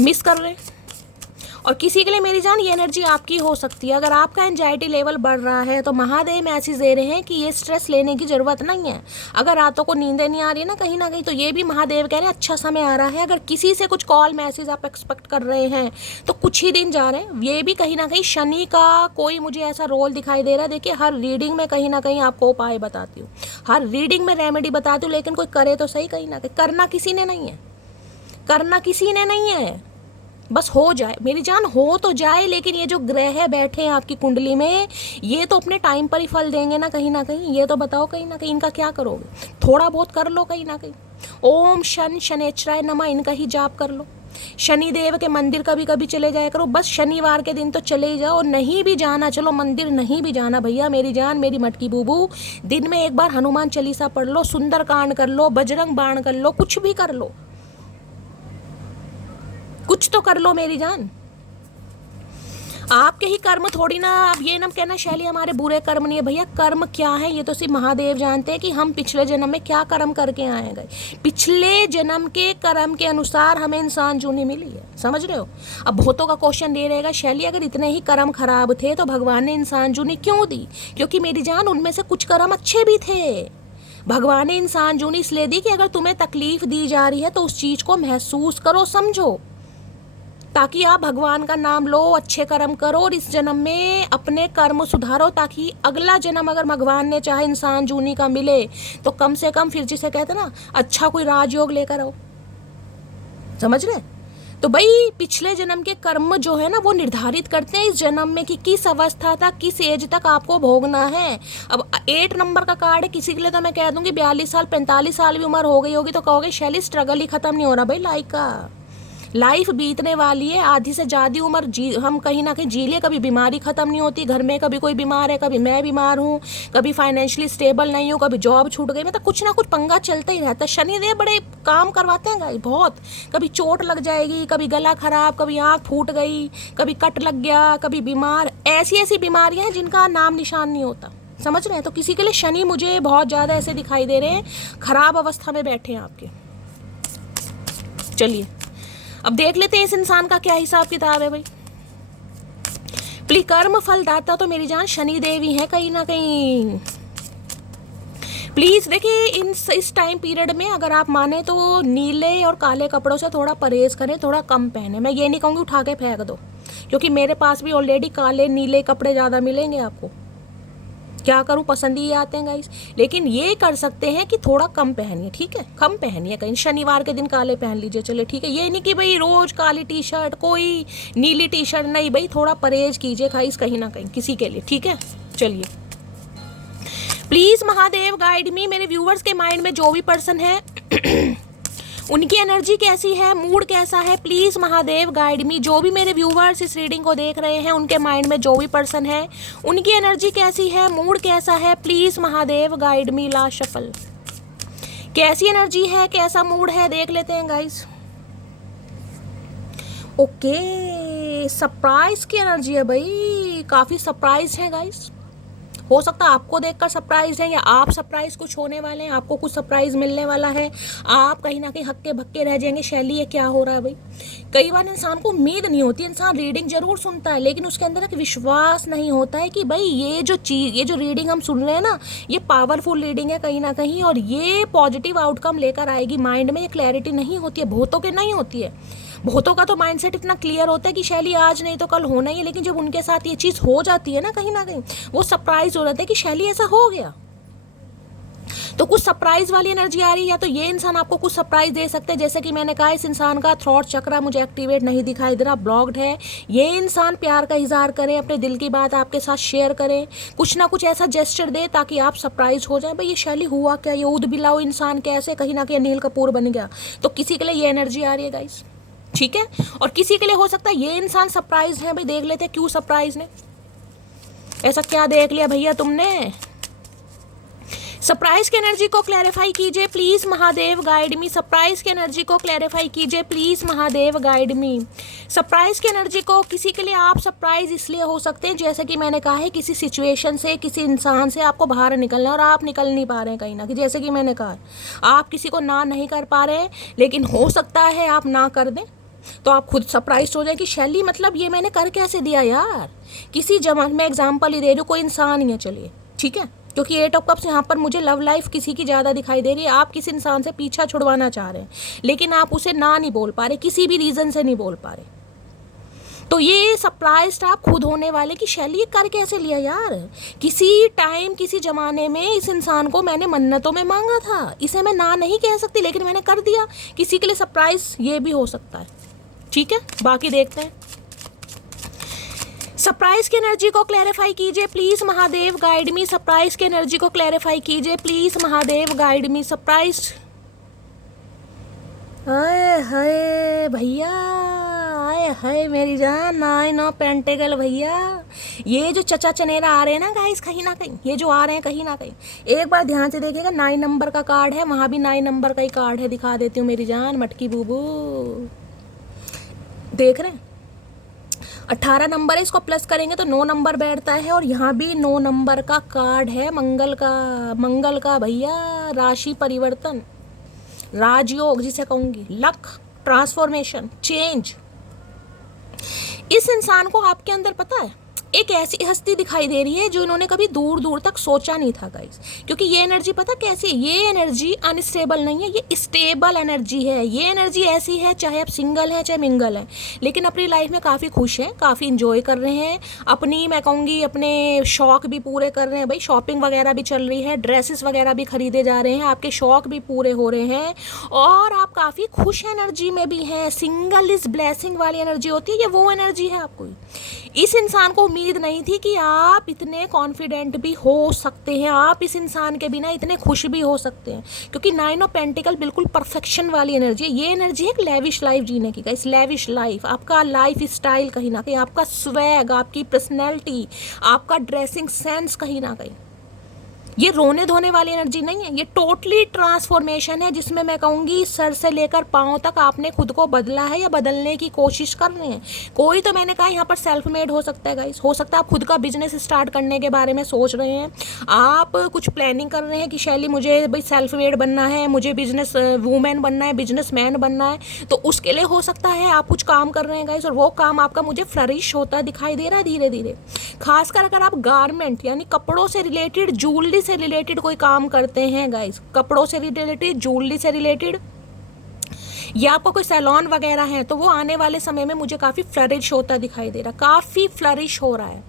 मिस कर रहे हैं। और किसी के लिए मेरी जान ये एनर्जी आपकी हो सकती है। अगर आपका एंजाइटी लेवल बढ़ रहा है तो महादेव मैसेज दे रहे हैं कि ये स्ट्रेस लेने की ज़रूरत नहीं है। अगर रातों को नींदें नहीं आ रही है ना कहीं ना कहीं, तो ये भी महादेव कह रहे हैं अच्छा समय आ रहा है। अगर किसी से कुछ कॉल मैसेज आप एक्सपेक्ट कर रहे हैं तो कुछ ही दिन जा रहे हैं, ये भी कहीं ना कहीं शनि का कोई मुझे ऐसा रोल दिखाई दे रहा है। देखिए हर रीडिंग में कहीं ना कहीं आपको उपाय बताती हूँ, हर रीडिंग में रेमेडी बताती हूँ, लेकिन कोई करे तो सही कहीं ना कहीं। करना किसी ने नहीं है, करना किसी ने नहीं है, बस हो जाए मेरी जान, हो तो जाए। लेकिन ये जो ग्रह बैठे हैं आपकी कुंडली में, ये तो अपने टाइम पर ही फल देंगे ना कहीं ना कहीं। ये तो बताओ कहीं ना कहीं इनका क्या करोगे? थोड़ा बहुत कर लो कहीं ना कहीं। ओम शन शनेश्वराय नमः इनका ही जाप कर लो। शनिदेव के मंदिर कभी कभी चले जाया करो, बस शनिवार के दिन तो चले ही जाओ। नहीं भी जाना, चलो मंदिर नहीं भी जाना भैया, मेरी जान मेरी मटकी बूबू, दिन में एक बार हनुमान चालीसा पढ़ लो, सुंदर कांड कर लो, बजरंग बाण कर लो, कुछ भी कर लो, कुछ तो कर लो मेरी जान। आपके ही कर्म थोड़ी ना, अब ये ना कहना शैली हमारे बुरे कर्म नहीं है भैया। कर्म क्या है ये तो सिर्फ महादेव जानते हैं कि हम पिछले जन्म में क्या कर्म करके आए गए। पिछले जन्म के कर्म के अनुसार हमें इंसान जूनी मिली है, समझ रहे हो। अब बहुतों का क्वेश्चन ये रहेगा शैली अगर इतने ही कर्म खराब थे तो भगवान ने इंसान जूनी क्यों दी? क्योंकि मेरी जान उनमें से कुछ कर्म अच्छे भी थे। भगवान ने इंसान जूनी इसलिए दी कि अगर तुम्हें तकलीफ दी जा रही है तो उस चीज को महसूस करो, समझो, ताकि आप भगवान का नाम लो, अच्छे कर्म करो और इस जन्म में अपने कर्म सुधारो, ताकि अगला जन्म अगर भगवान ने चाहे इंसान जूनी का मिले तो कम से कम फिर जिसे कहते ना अच्छा कोई राजयोग लेकर आओ, समझ रहे। तो भाई पिछले जन्म के कर्म जो है ना वो निर्धारित करते हैं इस जन्म में कि किस अवस्था तक, किस एज तक आपको भोगना है। अब 8 नंबर का कार्ड है, किसी के लिए तो मैं कह दूंगी 42 साल 45 साल भी उम्र हो गई होगी तो कहोगे शैली स्ट्रगल ही खत्म नहीं हो रहा। भाई लाइफ बीतने वाली है, आधी से ज़्यादा उम्र हम कहीं ना कहीं जी लिए। कभी बीमारी ख़त्म नहीं होती, घर में कभी कोई बीमार है, कभी मैं बीमार हूँ, कभी फाइनेंशियली स्टेबल नहीं हूँ, कभी जॉब छूट गई, मतलब कुछ ना कुछ पंगा चलता ही रहता है। शनिदेव बड़े काम करवाते हैं गाइस बहुत, कभी चोट लग जाएगी, कभी गला खराब, कभी आँख फूट गई, कभी कट लग गया, कभी बीमार, ऐसी ऐसी बीमारियाँ हैं जिनका नाम निशान नहीं होता। समझ रहे हैं? तो किसी के लिए शनि मुझे बहुत ज़्यादा ऐसे दिखाई दे रहे हैं, खराब अवस्था में बैठे हैं आपके। चलिए अब देख लेते हैं इस इंसान का क्या हिसाब किताब है भाई। प्लीज कर्म फल दाता तो मेरी जान शनि देवी है कहीं ना कहीं। प्लीज देखिए इस टाइम पीरियड में अगर आप माने तो नीले और काले कपड़ों से थोड़ा परहेज करें, थोड़ा कम पहने। मैं ये नहीं कहूँगी उठा के फेंक दो, क्योंकि मेरे पास भी ऑलरेडी काले नीले कपड़े ज़्यादा मिलेंगे आपको। क्या करूं, पसंद ही आते हैं गाइस। लेकिन ये कर सकते हैं कि थोड़ा कम पहनिए, ठीक है, कम पहनिए। कहीं शनिवार के दिन काले पहन लीजिए, चले ठीक है। ये नहीं कि भाई रोज काली टी शर्ट, कोई नीली टी शर्ट नहीं भाई, थोड़ा परहेज कीजिए गाइस कहीं ना कहीं किसी के लिए, ठीक है। चलिए प्लीज महादेव गाइड मी, मेरे व्यूवर्स के माइंड में जो भी पर्सन है उनकी एनर्जी कैसी है, मूड कैसा है, प्लीज महादेव गाइड मी। जो भी मेरे व्यूवर्स इस रीडिंग को देख रहे हैं उनके माइंड में जो भी पर्सन है उनकी एनर्जी कैसी है, मूड कैसा है, please Mahadev guide me. Last shuffle, कैसी एनर्जी है, कैसा मूड है, देख लेते हैं गाइस। ओके, सरप्राइज की एनर्जी है भाई, काफी सरप्राइज है गाइस। हो सकता है आपको देखकर सरप्राइज है, या आप सरप्राइज कुछ होने वाले हैं, आपको कुछ सरप्राइज मिलने वाला है। आप कहीं ना कहीं हक्के भक्के रह जाएंगे, शैली ये क्या हो रहा है भाई। कई बार इंसान को उम्मीद नहीं होती, इंसान रीडिंग जरूर सुनता है लेकिन उसके अंदर एक विश्वास नहीं होता है कि भाई ये जो चीज़, ये जो रीडिंग हम सुन रहे हैं ना, ये पावरफुल रीडिंग है कहीं ना कहीं, और ये पॉजिटिव आउटकम लेकर आएगी। माइंड में ये क्लैरिटी नहीं होती है, बहुतों के नहीं होती है। बहुतों का तो माइंडसेट इतना क्लियर होता है कि शैली आज नहीं तो कल होना ही है, लेकिन जब उनके साथ ये चीज़ हो जाती है ना कहीं वो सरप्राइज हो जाता है कि शैली ऐसा हो गया। तो कुछ सरप्राइज वाली एनर्जी आ रही है, या तो ये इंसान आपको कुछ सरप्राइज दे सकते हैं। जैसे कि मैंने कहा इस इंसान का थ्रॉट चक्र मुझे एक्टिवेट नहीं दिखाई दे रहा, ब्लॉक्ड है। ये इंसान प्यार का इजहार करें, अपने दिल की बात आपके साथ शेयर करें, कुछ ना कुछ ऐसा जेस्चर दे ताकि आप सरप्राइज हो जाए। भाई ये शैली हुआ क्या, ये ऊद बिलाओ इंसान कैसे कहीं ना कहीं अनिल कपूर बन गया। तो किसी के लिए ये एनर्जी आ रही है गाइस, ठीक है। और किसी के लिए हो सकता है ये इंसान सरप्राइज है। भाई देख लेते हैं क्यों सरप्राइज ने, ऐसा क्या देख लिया भैया तुमने। सरप्राइज की एनर्जी को क्लैरिफाई कीजिए please Mahadev guide me. Surprise की एनर्जी को क्लैरिफाई कीजिए please Mahadev guide me. Surprise की एनर्जी को, किसी के लिए आप सरप्राइज इसलिए हो सकते हैं जैसे कि मैंने कहा है, किसी सिचुएशन से, किसी इंसान से आपको बाहर निकलना है और आप निकल नहीं पा रहे हैं कहीं ना कहीं। जैसे कि मैंने कहा आप किसी को ना नहीं कर पा रहे हैं, लेकिन हो सकता है आप ना कर दें तो आप खुद सरप्राइज हो जाए कि शैली मतलब ये मैंने कर कैसे दिया यार। किसी जमाने में एग्जाम्पल ही दे रही हूँ, कोई इंसान ही है चलिए, ठीक है, क्योंकि 8 ऑफ कप्स यहाँ पर मुझे लव लाइफ किसी की ज़्यादा दिखाई दे रही है। आप किसी इंसान से पीछा छुड़वाना चाह रहे हैं लेकिन आप उसे ना नहीं बोल पा रहे, किसी भी रीज़न से नहीं बोल पा रहे। तो ये सरप्राइज आप खुद होने वाले कि शैली कर कैसे लिया यार। किसी टाइम किसी ज़माने में इस इंसान को मैंने मन्नतों में मांगा था, इसे मैं ना नहीं कह सकती लेकिन मैंने कर दिया। किसी के लिए सरप्राइज ये भी हो सकता है, ठीक है। बाकी देखते हैं। सरप्राइज की एनर्जी को क्लैरिफाई कीजिए please Mahadev guide me. Surprise की एनर्जी को क्लैरिफाई कीजिए please Mahadev guide me. Surprise, hi hi भैया, हाय हाय मेरी जान, 9 ऑफ पेंटिकल भैया। ये जो चचा चनेरा आ रहे हैं ना गाइस कहीं ना कहीं, ये जो आ रहे हैं कहीं ना कहीं, एक बार ध्यान से देखिएगा 9 नंबर का कार्ड है, वहां भी 9 नंबर का ही कार्ड है। दिखा देती हूँ मेरी जान मटकी बूबू, देख रहे हैं 18 नंबर है, इसको प्लस करेंगे तो 9 नंबर बैठता है। और यहाँ भी 9 नंबर का कार्ड है, मंगल का भैया। राशि परिवर्तन, राजयोग जिसे कहूँगी, लक, ट्रांसफॉर्मेशन, चेंज। इस इंसान को आपके अंदर पता है एक ऐसी हस्ती दिखाई दे रही है जो इन्होंने कभी दूर दूर तक सोचा नहीं था गाइस। क्योंकि ये एनर्जी पता कैसी है, ये एनर्जी अनस्टेबल नहीं है, ये स्टेबल एनर्जी है। ये एनर्जी ऐसी है चाहे आप सिंगल हैं चाहे मिंगल हैं, लेकिन अपनी लाइफ में काफ़ी खुश हैं, काफ़ी इंजॉय कर रहे हैं, अपनी मैं कहूँगी अपने शौक भी पूरे कर रहे हैं। भाई शॉपिंग वगैरह भी चल रही है, ड्रेसेस वगैरह भी खरीदे जा रहे हैं, आपके शौक भी पूरे हो रहे हैं और आप काफ़ी खुश एनर्जी में भी हैं। सिंगल इज ब्लेसिंग वाली एनर्जी होती है, ये वो एनर्जी है आपको। इस इंसान को उम्मीद नहीं थी कि आप इतने कॉन्फिडेंट भी हो सकते हैं, आप इस इंसान के बिना इतने खुश भी हो सकते हैं, क्योंकि 9 ऑफ पेंटिकल बिल्कुल परफेक्शन वाली एनर्जी है। ये एनर्जी है एक लेविश लाइफ जीने की, इस लेविश लाइफ, आपका लाइफ स्टाइल कहीं ना कहीं, आपका स्वैग, आपकी पर्सनैलिटी, आपका ड्रेसिंग सेंस कहीं ना कहीं, ये रोने धोने वाली एनर्जी नहीं है, ये टोटली ट्रांसफॉर्मेशन है, जिसमें मैं कहूँगी सर से लेकर पाँव तक आपने खुद को बदला है या बदलने की कोशिश कर रहे हैं। कोई तो मैंने कहा यहाँ पर सेल्फ मेड हो सकता है गाइस, हो सकता है आप खुद का बिजनेस स्टार्ट करने के बारे में सोच रहे हैं, आप कुछ प्लानिंग कर रहे हैं कि शैली मुझे भाई सेल्फ मेड बनना है, मुझे बिजनेस वूमेन बनना है, बिजनेस मैन बनना है, तो उसके लिए हो सकता है आप कुछ काम कर रहे हैं गाइस, और वो काम आपका मुझे फ्लरिश होता दिखाई दे रहा है धीरे धीरे। खासकर अगर आप गारमेंट यानी कपड़ों से रिलेटेड, ज्वेलरी से रिलेटेड कोई काम करते हैं गाइस, कपड़ों से रिलेटेड, ज्वेलरी से रिलेटेड, या आपको कोई सैलून वगैरह है, तो वो आने वाले समय में मुझे काफ़ी फ्लरिश होता दिखाई दे रहा, काफ़ी फ्लरिश हो रहा है।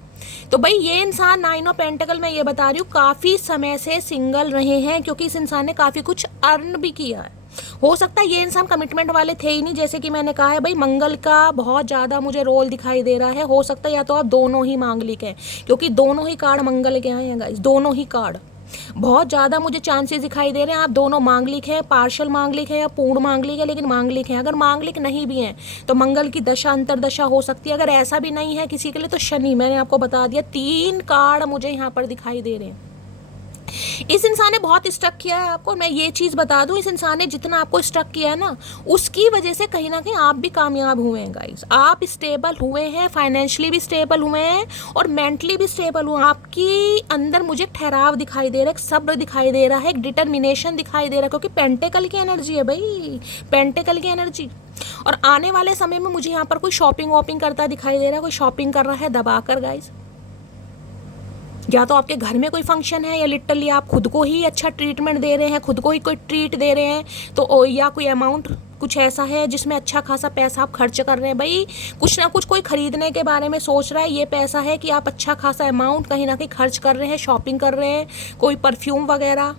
तो भाई ये इंसान 9 ऑफ पेंटिकल, मैं ये बता रही हूँ, काफ़ी समय से सिंगल रहे हैं, क्योंकि इस इंसान ने काफ़ी कुछ अर्न भी किया है। हो सकता है ये इंसान कमिटमेंट वाले थे ही नहीं, जैसे कि मैंने कहा है भाई मंगल का बहुत ज़्यादा मुझे रोल दिखाई दे रहा है। हो सकता है या तो आप दोनों ही मांगलिक हैं, क्योंकि दोनों ही कार्ड मंगल के आए हैं गाइस, दोनों ही कार्ड बहुत ज़्यादा मुझे चांसेस दिखाई दे रहे हैं। आप दोनों मांगलिक हैं, पार्शल मांगलिक है या पूर्ण मांगलिक है, लेकिन मांगलिक हैं। अगर मांगलिक नहीं भी हैं तो मंगल की दशा अंतरदशा हो सकती है। अगर ऐसा भी नहीं है किसी के लिए तो शनि, मैंने आपको बता दिया, 3 कार्ड मुझे यहाँ पर दिखाई दे रहे हैं। इस इंसान ने बहुत स्ट्रक किया है आपको, मैं ये चीज़ बता दूं, इस इंसान ने जितना आपको स्ट्रक किया है ना, उसकी वजह से कहीं ना कहीं आप भी कामयाब हुए हैं गाइस। आप स्टेबल हुए हैं, फाइनेंशियली भी स्टेबल हुए हैं और मेंटली भी स्टेबल हुए। आपकी अंदर मुझे ठहराव दिखाई दे रहा है, एक सब्र दिखाई दे रहा है, एक डिटर्मिनेशन दिखाई दे रहा है, क्योंकि पेंटिकल की एनर्जी है भाई, पेंटिकल की एनर्जी। और आने वाले समय में मुझे यहाँ पर कोई शॉपिंग वॉपिंग करता दिखाई दे रहा है, कोई शॉपिंग कर रहा है दबाकर गाइस, या तो आपके घर में कोई फंक्शन है या लिटरली आप खुद को ही अच्छा ट्रीटमेंट दे रहे हैं, खुद को ही कोई ट्रीट दे रहे हैं, तो या कोई अमाउंट कुछ ऐसा है जिसमें अच्छा खासा पैसा आप खर्च कर रहे हैं। भाई कुछ ना कुछ कोई खरीदने के बारे में सोच रहा है, ये पैसा है कि आप अच्छा खासा अमाउंट कहीं ना कहीं खर्च कर रहे हैं, शॉपिंग कर रहे हैं, कोई परफ्यूम वगैरह,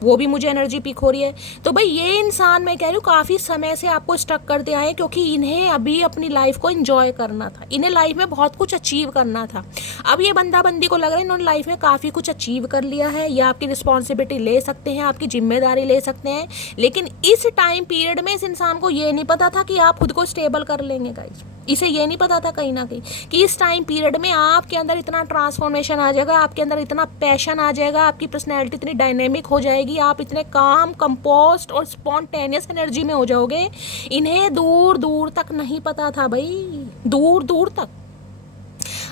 वो भी मुझे एनर्जी पिक हो रही है। तो भाई ये इंसान, मैं कह रही हूँ, काफ़ी समय से आपको स्टक करते आए, क्योंकि इन्हें अभी अपनी लाइफ को एंजॉय करना था, इन्हें लाइफ में बहुत कुछ अचीव करना था। अब ये बंदी को लग रहा है इन्होंने लाइफ में काफ़ी कुछ अचीव कर लिया है, या आपकी रिस्पॉन्सिबिलिटी ले सकते हैं, आपकी जिम्मेदारी ले सकते हैं, लेकिन इस टाइम पीरियड में इस इंसान को ये नहीं पता था कि आप खुद को स्टेबल कर लेंगे गाइस। इसे ये नहीं पता था कहीं ना कहीं कि इस टाइम पीरियड में आपके अंदर इतना ट्रांसफॉर्मेशन आ जाएगा, आपके अंदर इतना पैशन आ जाएगा, आपकी पर्सनैलिटी इतनी डायनेमिक हो जाएगी, आप इतने काम, कंपोस्ट और स्पॉन्टेनियस एनर्जी में हो जाओगे। इन्हें दूर दूर तक नहीं पता था भाई, दूर दूर तक।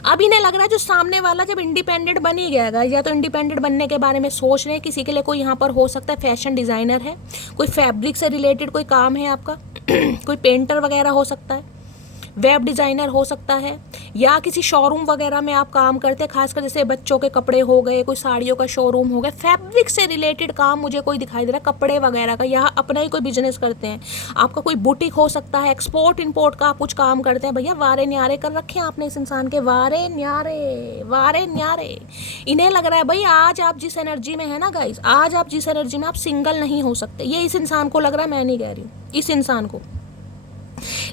अब इन्हें लग रहा है जो सामने वाला जब इंडिपेंडेंट बन ही गया, या तो इंडिपेंडेंट बनने के बारे में सोच रहे हैं, किसी के लिए कोई यहाँ पर हो सकता है फैशन डिज़ाइनर है, कोई फैब्रिक से रिलेटेड कोई काम है आपका कोई पेंटर वगैरह हो सकता है, वेब डिज़ाइनर हो सकता है, या किसी शोरूम वगैरह में आप काम करते हैं, खासकर जैसे बच्चों के कपड़े हो गए, कोई साड़ियों का शोरूम हो गया, फैब्रिक से रिलेटेड काम मुझे कोई दिखाई दे रहा है, कपड़े वगैरह का, या अपना ही कोई बिजनेस करते हैं, आपका कोई बुटीक हो सकता है, एक्सपोर्ट इंपोर्ट का आप कुछ काम करते हैं। भैया वारे न्यारे कर रखे हैं आपने इस इंसान के, वारे न्यारे, वारे न्यारे। इन्हें लग रहा है भाई आज आप जिस एनर्जी में है ना गाइस, आज आप जिस एनर्जी में, आप सिंगल नहीं हो सकते, ये इस इंसान को लग रहा है, मैं नहीं कह रही हूँ, इस इंसान को।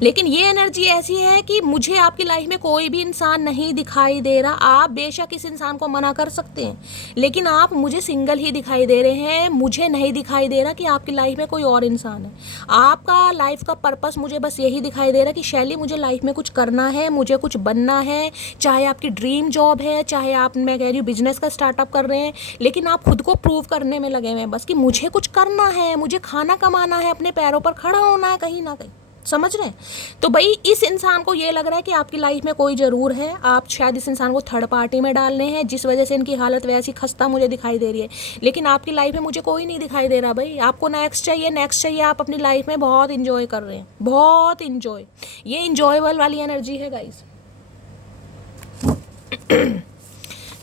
लेकिन ये एनर्जी ऐसी है कि मुझे आपकी लाइफ में कोई भी इंसान नहीं दिखाई दे रहा। आप बेशक इस इंसान को मना कर सकते हैं, लेकिन आप मुझे सिंगल ही दिखाई दे रहे हैं। मुझे नहीं दिखाई दे रहा कि आपकी लाइफ में कोई और इंसान है। आपका लाइफ का पर्पस मुझे बस यही दिखाई दे रहा कि शैली मुझे लाइफ में कुछ करना है, मुझे कुछ बनना है, चाहे आपकी ड्रीम जॉब है, चाहे आप, मैं कह रही हूँ, बिजनेस का स्टार्टअप कर रहे हैं, लेकिन आप खुद को प्रूव करने में लगे हुए हैं बस कि मुझे कुछ करना है, मुझे खाना कमाना है, अपने पैरों पर खड़ा होना है कहीं ना कहीं, समझ रहे हैं। तो भाई इस इंसान को ये लग रहा है कि आपकी लाइफ में कोई ज़रूर है, आप शायद इस इंसान को थर्ड पार्टी में डाल रहे हैं, जिस वजह से इनकी हालत वैसी खस्ता मुझे दिखाई दे रही है। लेकिन आपकी लाइफ में मुझे कोई नहीं दिखाई दे रहा भाई। आपको नेक्स्ट चाहिए, नेक्स्ट चाहिए, आप अपनी लाइफ में बहुत इंजॉय कर रहे हैं, बहुत इंजॉय। ये इंजॉयबल वाली एनर्जी है गाइस।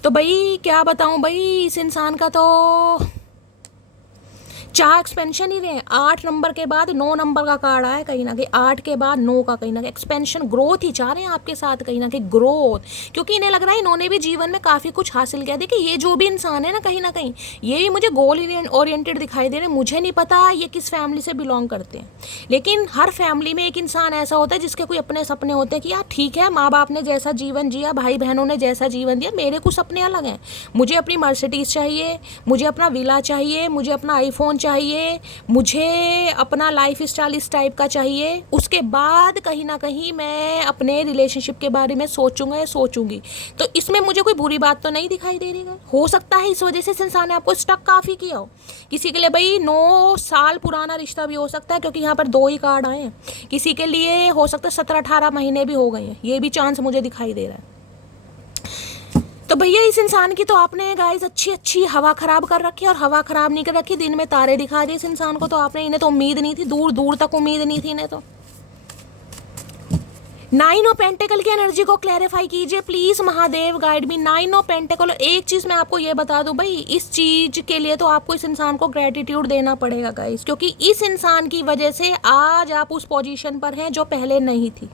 तो भाई क्या बताऊं भाई, इस इंसान का तो चाह एक्सपेंशन ही रहे। 8 नंबर के बाद 9 नंबर का कार्ड आया कहीं ना कहीं, 8 के बाद 9 का कहीं ना कहीं एक्सपेंशन, ग्रोथ ही चाह रहे हैं आपके साथ कहीं ना कहीं, ग्रोथ। क्योंकि इन्हें लग रहा है इन्होंने भी जीवन में काफ़ी कुछ हासिल किया। देखिए ये जो भी इंसान है ना, कहीं ना कहीं ये भी मुझे गोल ओरिएंटेड दिखाई दे रहे हैं। मुझे नहीं पता ये किस फैमिली से बिलोंग करते हैं, लेकिन हर फैमिली में एक इंसान ऐसा होता है जिसके कोई अपने सपने होते हैं कि यार ठीक है, माँ बाप ने जैसा जीवन जिया, भाई बहनों ने जैसा जीवन दिया, मेरे कुछ सपने अलग हैं। मुझे अपनी मर्सिडीज़ चाहिए, मुझे अपना विला चाहिए, मुझे अपना आईफोन चाहिए, मुझे अपना लाइफ स्टाइल इस टाइप का चाहिए, उसके बाद कहीं ना कहीं मैं अपने रिलेशनशिप के बारे में सोचूंगा या सोचूंगी। तो इसमें मुझे कोई बुरी बात तो नहीं दिखाई दे रही है। हो सकता है इस वजह से इस इंसान ने आपको स्टक काफ़ी किया हो। किसी के लिए भाई 9 साल पुराना रिश्ता भी हो सकता है, क्योंकि यहाँ पर 2 ही कार्ड आए हैं। किसी के लिए हो सकता है 17-18 महीने भी हो गए हैं, ये भी चांस मुझे दिखाई दे रहा है। तो भैया इस इंसान की तो आपने गाइस अच्छी हवा खराब कर रखी है, और हवा खराब नहीं कर रखी, दिन में तारे दिखा दिए इस इंसान को। तो आपने, इन्हें तो उम्मीद नहीं थी, दूर दूर तक उम्मीद नहीं थी इन्हें तो। 9 ऑफ पेंटिकल की एनर्जी को क्लैरिफाई कीजिए please Mahadev, guide me 9 of pentacle. एक चीज मैं आपको ये बता दूं भाई, इस चीज के लिए तो आपको इस इंसान को ग्रेटिट्यूड देना पड़ेगा गाइस, क्योंकि इस इंसान की वजह से आज आप उस पोजीशन पर हैं जो पहले नहीं थी।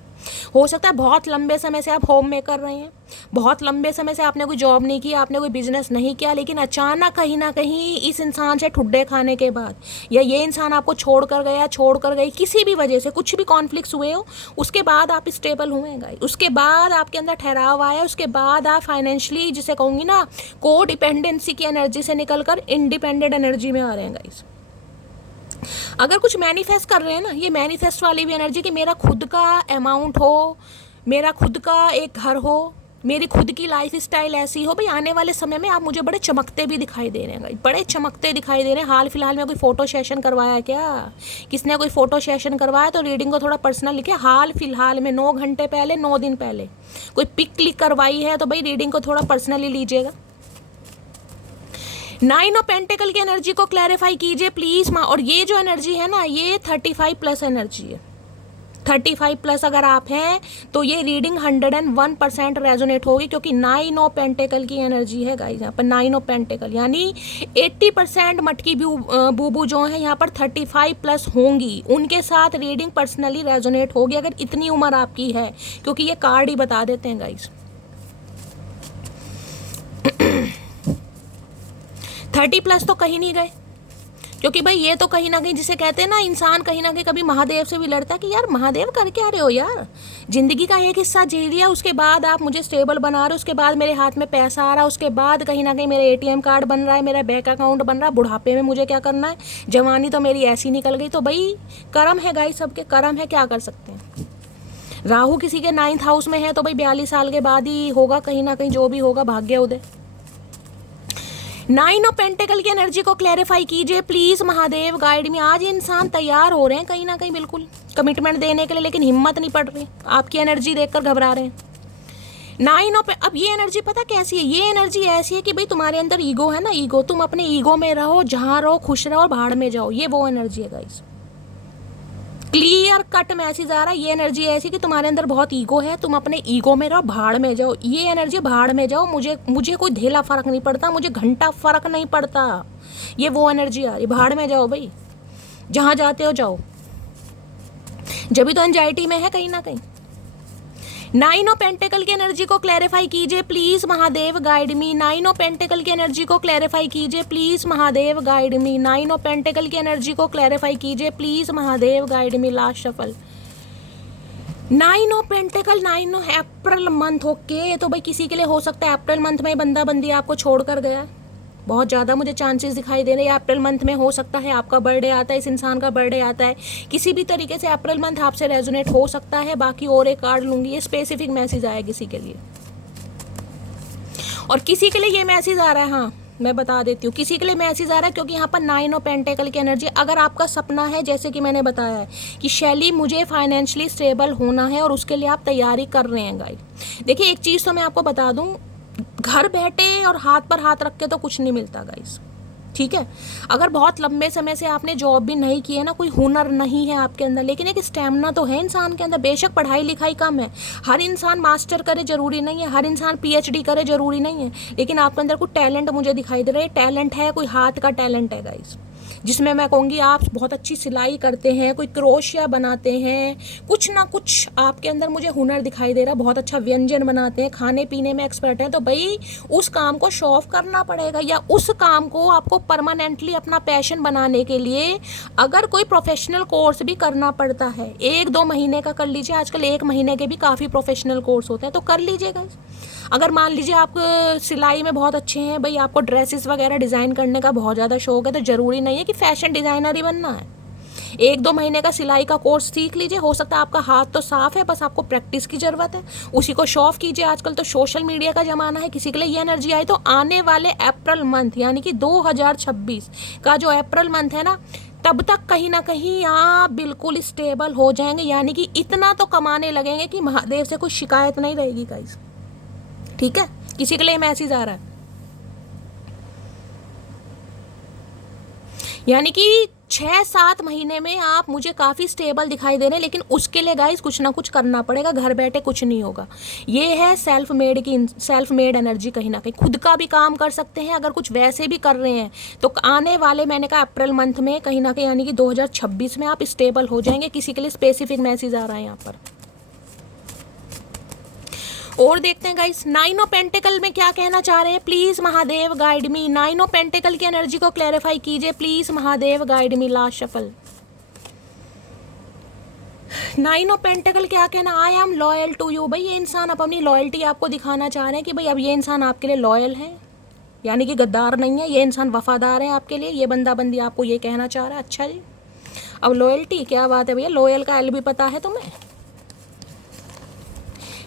हो सकता है बहुत लंबे समय से आप होम मेकर रहे हैं, बहुत लंबे समय से आपने कोई जॉब नहीं की, आपने कोई बिजनेस नहीं किया, लेकिन अचानक कहीं ना कहीं इस इंसान से ठुड्डे खाने के बाद, या ये इंसान आपको छोड़ कर गया, छोड़ कर गई, किसी भी वजह से कुछ भी कॉन्फ्लिक्ट्स हुए हो, उसके बाद आप स्टेबल हुए गाइस, उसके बाद आपके अंदर ठहराव आया, उसके बाद आप फाइनेंशियली, जिसे कहूँगी ना, को डिपेंडेंसी की एनर्जी से निकल कर इंडिपेंडेंट एनर्जी में आ रहे हैं गाइस। अगर कुछ मैनिफेस्ट कर रहे हैं ना, ये मैनिफेस्ट वाली भी एनर्जी कि मेरा खुद का अमाउंट हो, मेरा खुद का एक घर हो, मेरी खुद की लाइफ स्टाइल ऐसी हो। भाई आने वाले समय में आप मुझे बड़े चमकते भी दिखाई दे रहे हैं, बड़े चमकते दिखाई दे रहे हैं। हाल फिलहाल में कोई फोटो सेशन करवाया है क्या? किसने कोई फोटो सेशन करवाया तो रीडिंग को थोड़ा पर्सनल लिखे। हाल फिलहाल में 9 घंटे पहले, 9 दिन पहले कोई पिक क्लिक करवाई है तो भाई रीडिंग को थोड़ा पर्सनली लीजिएगा। 9 ऑफ पेंटिकल की एनर्जी को क्लैरिफाई कीजिए प्लीज माँ। और ये जो एनर्जी है ना, ये 35 प्लस एनर्जी है। 35 प्लस अगर आप हैं तो ये रीडिंग 101% रेजोनेट होगी, क्योंकि 9 ऑफ पेंटिकल की एनर्जी है गाइस यहाँ पर। 9 ऑफ पेंटिकल यानी 80% मटकी बूबू जो है यहाँ पर 35 प्लस होंगी, उनके साथ रीडिंग पर्सनली रेजोनेट होगी, अगर इतनी उम्र आपकी है, क्योंकि ये कार्ड ही बता देते हैं गाइस। 30 प्लस तो कहीं नहीं गए, क्योंकि भाई ये तो कहीं ना कहीं, जिसे कहते हैं ना, इंसान कहीं ना कहीं कभी महादेव से भी लड़ता है कि यार महादेव कर क्या रहे हो यार, जिंदगी का एक हिस्सा झेल लिया, उसके बाद आप मुझे स्टेबल बना रहे हो, उसके बाद मेरे हाथ में पैसा आ रहा है, उसके बाद कहीं ना कहीं मेरा ATM कार्ड बन रहा है, मेरा बैंक अकाउंट बन रहा है, बुढ़ापे में मुझे क्या करना है, जवानी तो मेरी ऐसी निकल गई। तो भाई कर्म है गाइस, सबके कर्म है, क्या कर सकते हैं। राहु किसी के 9th हाउस में है तो भाई 42 साल के बाद ही होगा कहीं ना कहीं, जो भी होगा भाग्य उदय। 9 ऑफ पेंटिकल की एनर्जी को क्लैरिफाई कीजिए प्लीज महादेव, गाइड में। आज इंसान तैयार हो रहे हैं कहीं ना कहीं बिल्कुल कमिटमेंट देने के लिए, लेकिन हिम्मत नहीं पड़ रही, आपकी एनर्जी देखकर घबरा रहे हैं। 9 ऑफ, अब ये एनर्जी पता कैसी है, ये एनर्जी ऐसी है कि भाई तुम्हारे अंदर ईगो है ना, ईगो, तुम अपने ईगो में रहो, जहाँ रहो खुश रहो और भाड़ में जाओ, ये वो एनर्जी है गाइस। क्लियर कट मैसेज आ रहा है, ये एनर्जी ऐसी कि तुम्हारे अंदर बहुत ईगो है, तुम अपने ईगो में रहो, भाड़ में जाओ, ये एनर्जी भाड़ में जाओ, मुझे कोई ढेला फर्क नहीं पड़ता, मुझे घंटा फर्क नहीं पड़ता, ये वो एनर्जी आ रही, भाड़ में जाओ भाई, जहाँ जाते हो जाओ, जब भी तो एंजाइटी में है कहीं ना कहीं। 9 ऑफ पेंटिकल की एनर्जी को क्लैरिफाई कीजिए please Mahadev, guide me. 9 of pentacle की एनर्जी को क्लैरिफाई कीजिए please Mahadev, guide me. 9 of pentacle की एनर्जी को क्लैरिफाई कीजिए please Mahadev, guide me. Last shuffle 9 of pentacle, 9 April month. Okay, तो भाई किसी के लिए हो सकता है अप्रैल मंथ में बंदा बंदी आपको छोड़ कर गया, बहुत ज़्यादा मुझे चांसेस दिखाई दे रहे हैं। अप्रैल मंथ में हो सकता है आपका बर्थडे आता है, इस इंसान का बर्थडे आता है, किसी भी तरीके से अप्रैल मंथ आपसे रेजोनेट हो सकता है। बाकी और एक कार्ड लूँगी, ये स्पेसिफिक मैसेज आया किसी के लिए, और किसी के लिए ये मैसेज आ रहा है, हाँ मैं बता देती हूँ, किसी के लिए मैसेज आ रहा है, क्योंकि यहाँ पर 9 ऑफ पेंटिकल की एनर्जी, अगर आपका सपना है, जैसे कि मैंने बताया है कि शैली मुझे फाइनेंशियली स्टेबल होना है और उसके लिए आप तैयारी कर रहे हैं गाइस। देखिए एक चीज़ तो मैं आपको बता दूँ, घर बैठे और हाथ पर हाथ रख के तो कुछ नहीं मिलता गाइस, ठीक है। अगर बहुत लंबे समय से आपने जॉब भी नहीं की है ना, कोई हुनर नहीं है आपके अंदर, लेकिन एक स्टैमिना तो है इंसान के अंदर। बेशक पढ़ाई लिखाई कम है, हर इंसान मास्टर करे जरूरी नहीं है, हर इंसान PhD करे जरूरी नहीं है, लेकिन आपके अंदर कोई टैलेंट मुझे दिखाई दे रहा है, टैलेंट है, कोई हाथ का टैलेंट है गाइस, जिसमें मैं कहूँगी आप बहुत अच्छी सिलाई करते हैं, कोई क्रोशिया बनाते हैं, कुछ ना कुछ आपके अंदर मुझे हुनर दिखाई दे रहा है, बहुत अच्छा व्यंजन बनाते हैं, खाने पीने में एक्सपर्ट है। तो भाई उस काम को शो ऑफ करना पड़ेगा, या उस काम को आपको परमानेंटली अपना पैशन बनाने के लिए अगर कोई प्रोफेशनल कोर्स भी करना पड़ता है, 1-2 महीने का कर लीजिए, आजकल 1 महीने के भी काफ़ी प्रोफेशनल कोर्स होते हैं, तो कर लीजिएगा। अगर मान लीजिए आप सिलाई में बहुत अच्छे हैं, भाई आपको ड्रेसेस वगैरह डिज़ाइन करने का बहुत ज़्यादा शौक है, तो ज़रूरी नहीं है कि फैशन डिज़ाइनर ही बनना है। 1-2 महीने का सिलाई का कोर्स सीख लीजिए, हो सकता है आपका हाथ तो साफ है, बस आपको प्रैक्टिस की ज़रूरत है, उसी को शो ऑफ कीजिए। आजकल तो सोशल मीडिया का ज़माना है, किसी के लिए ये एनर्जी आई तो आने वाले अप्रैल मंथ यानी कि 2026 का जो अप्रैल मंथ है ना, तब तक कहीं ना कहीं आप बिल्कुल स्टेबल हो जाएंगे, यानी कि इतना तो कमाने लगेंगे कि महादेव से कोई शिकायत नहीं रहेगी गाइस। ठीक है, किसी के लिए मैसेज आ रहा है, यानी कि 6-7 महीने में आप मुझे काफ़ी स्टेबल दिखाई दे रहे हैं, लेकिन उसके लिए गाइस कुछ ना कुछ करना पड़ेगा, घर बैठे कुछ नहीं होगा। ये है सेल्फ मेड एनर्जी। कहीं ना कहीं खुद का भी काम कर सकते हैं, अगर कुछ वैसे भी कर रहे हैं तो आने वाले मैंने कहा अप्रैल मंथ में कहीं ना कहीं यानी कि 2026 में आप स्टेबल हो जाएंगे। किसी के लिए स्पेसिफिक मैसेज आ रहा है यहाँ पर। और देखते हैं गाइस 9 ऑफ पेंटिकल में क्या कहना चाह रहे हैं। Please Mahadev guide me. 9 of pentacle की एनर्जी को क्लैरिफाई कीजिए please Mahadev guide me. Last shuffle 9 of pentacle क्या कहना, I am loyal to you. भाई ये इंसान अब अपनी लॉयल्टी आपको दिखाना चाह रहे हैं कि भाई अब ये इंसान आपके लिए लॉयल है, यानी कि गद्दार नहीं है, ये इंसान वफादार है आपके लिए। ये बंदा बंदी आपको ये कहना चाह रहा है। अच्छा जी, अब लॉयल्टी क्या बात है भैया, लॉयल का एल भी पता है तुम्हें।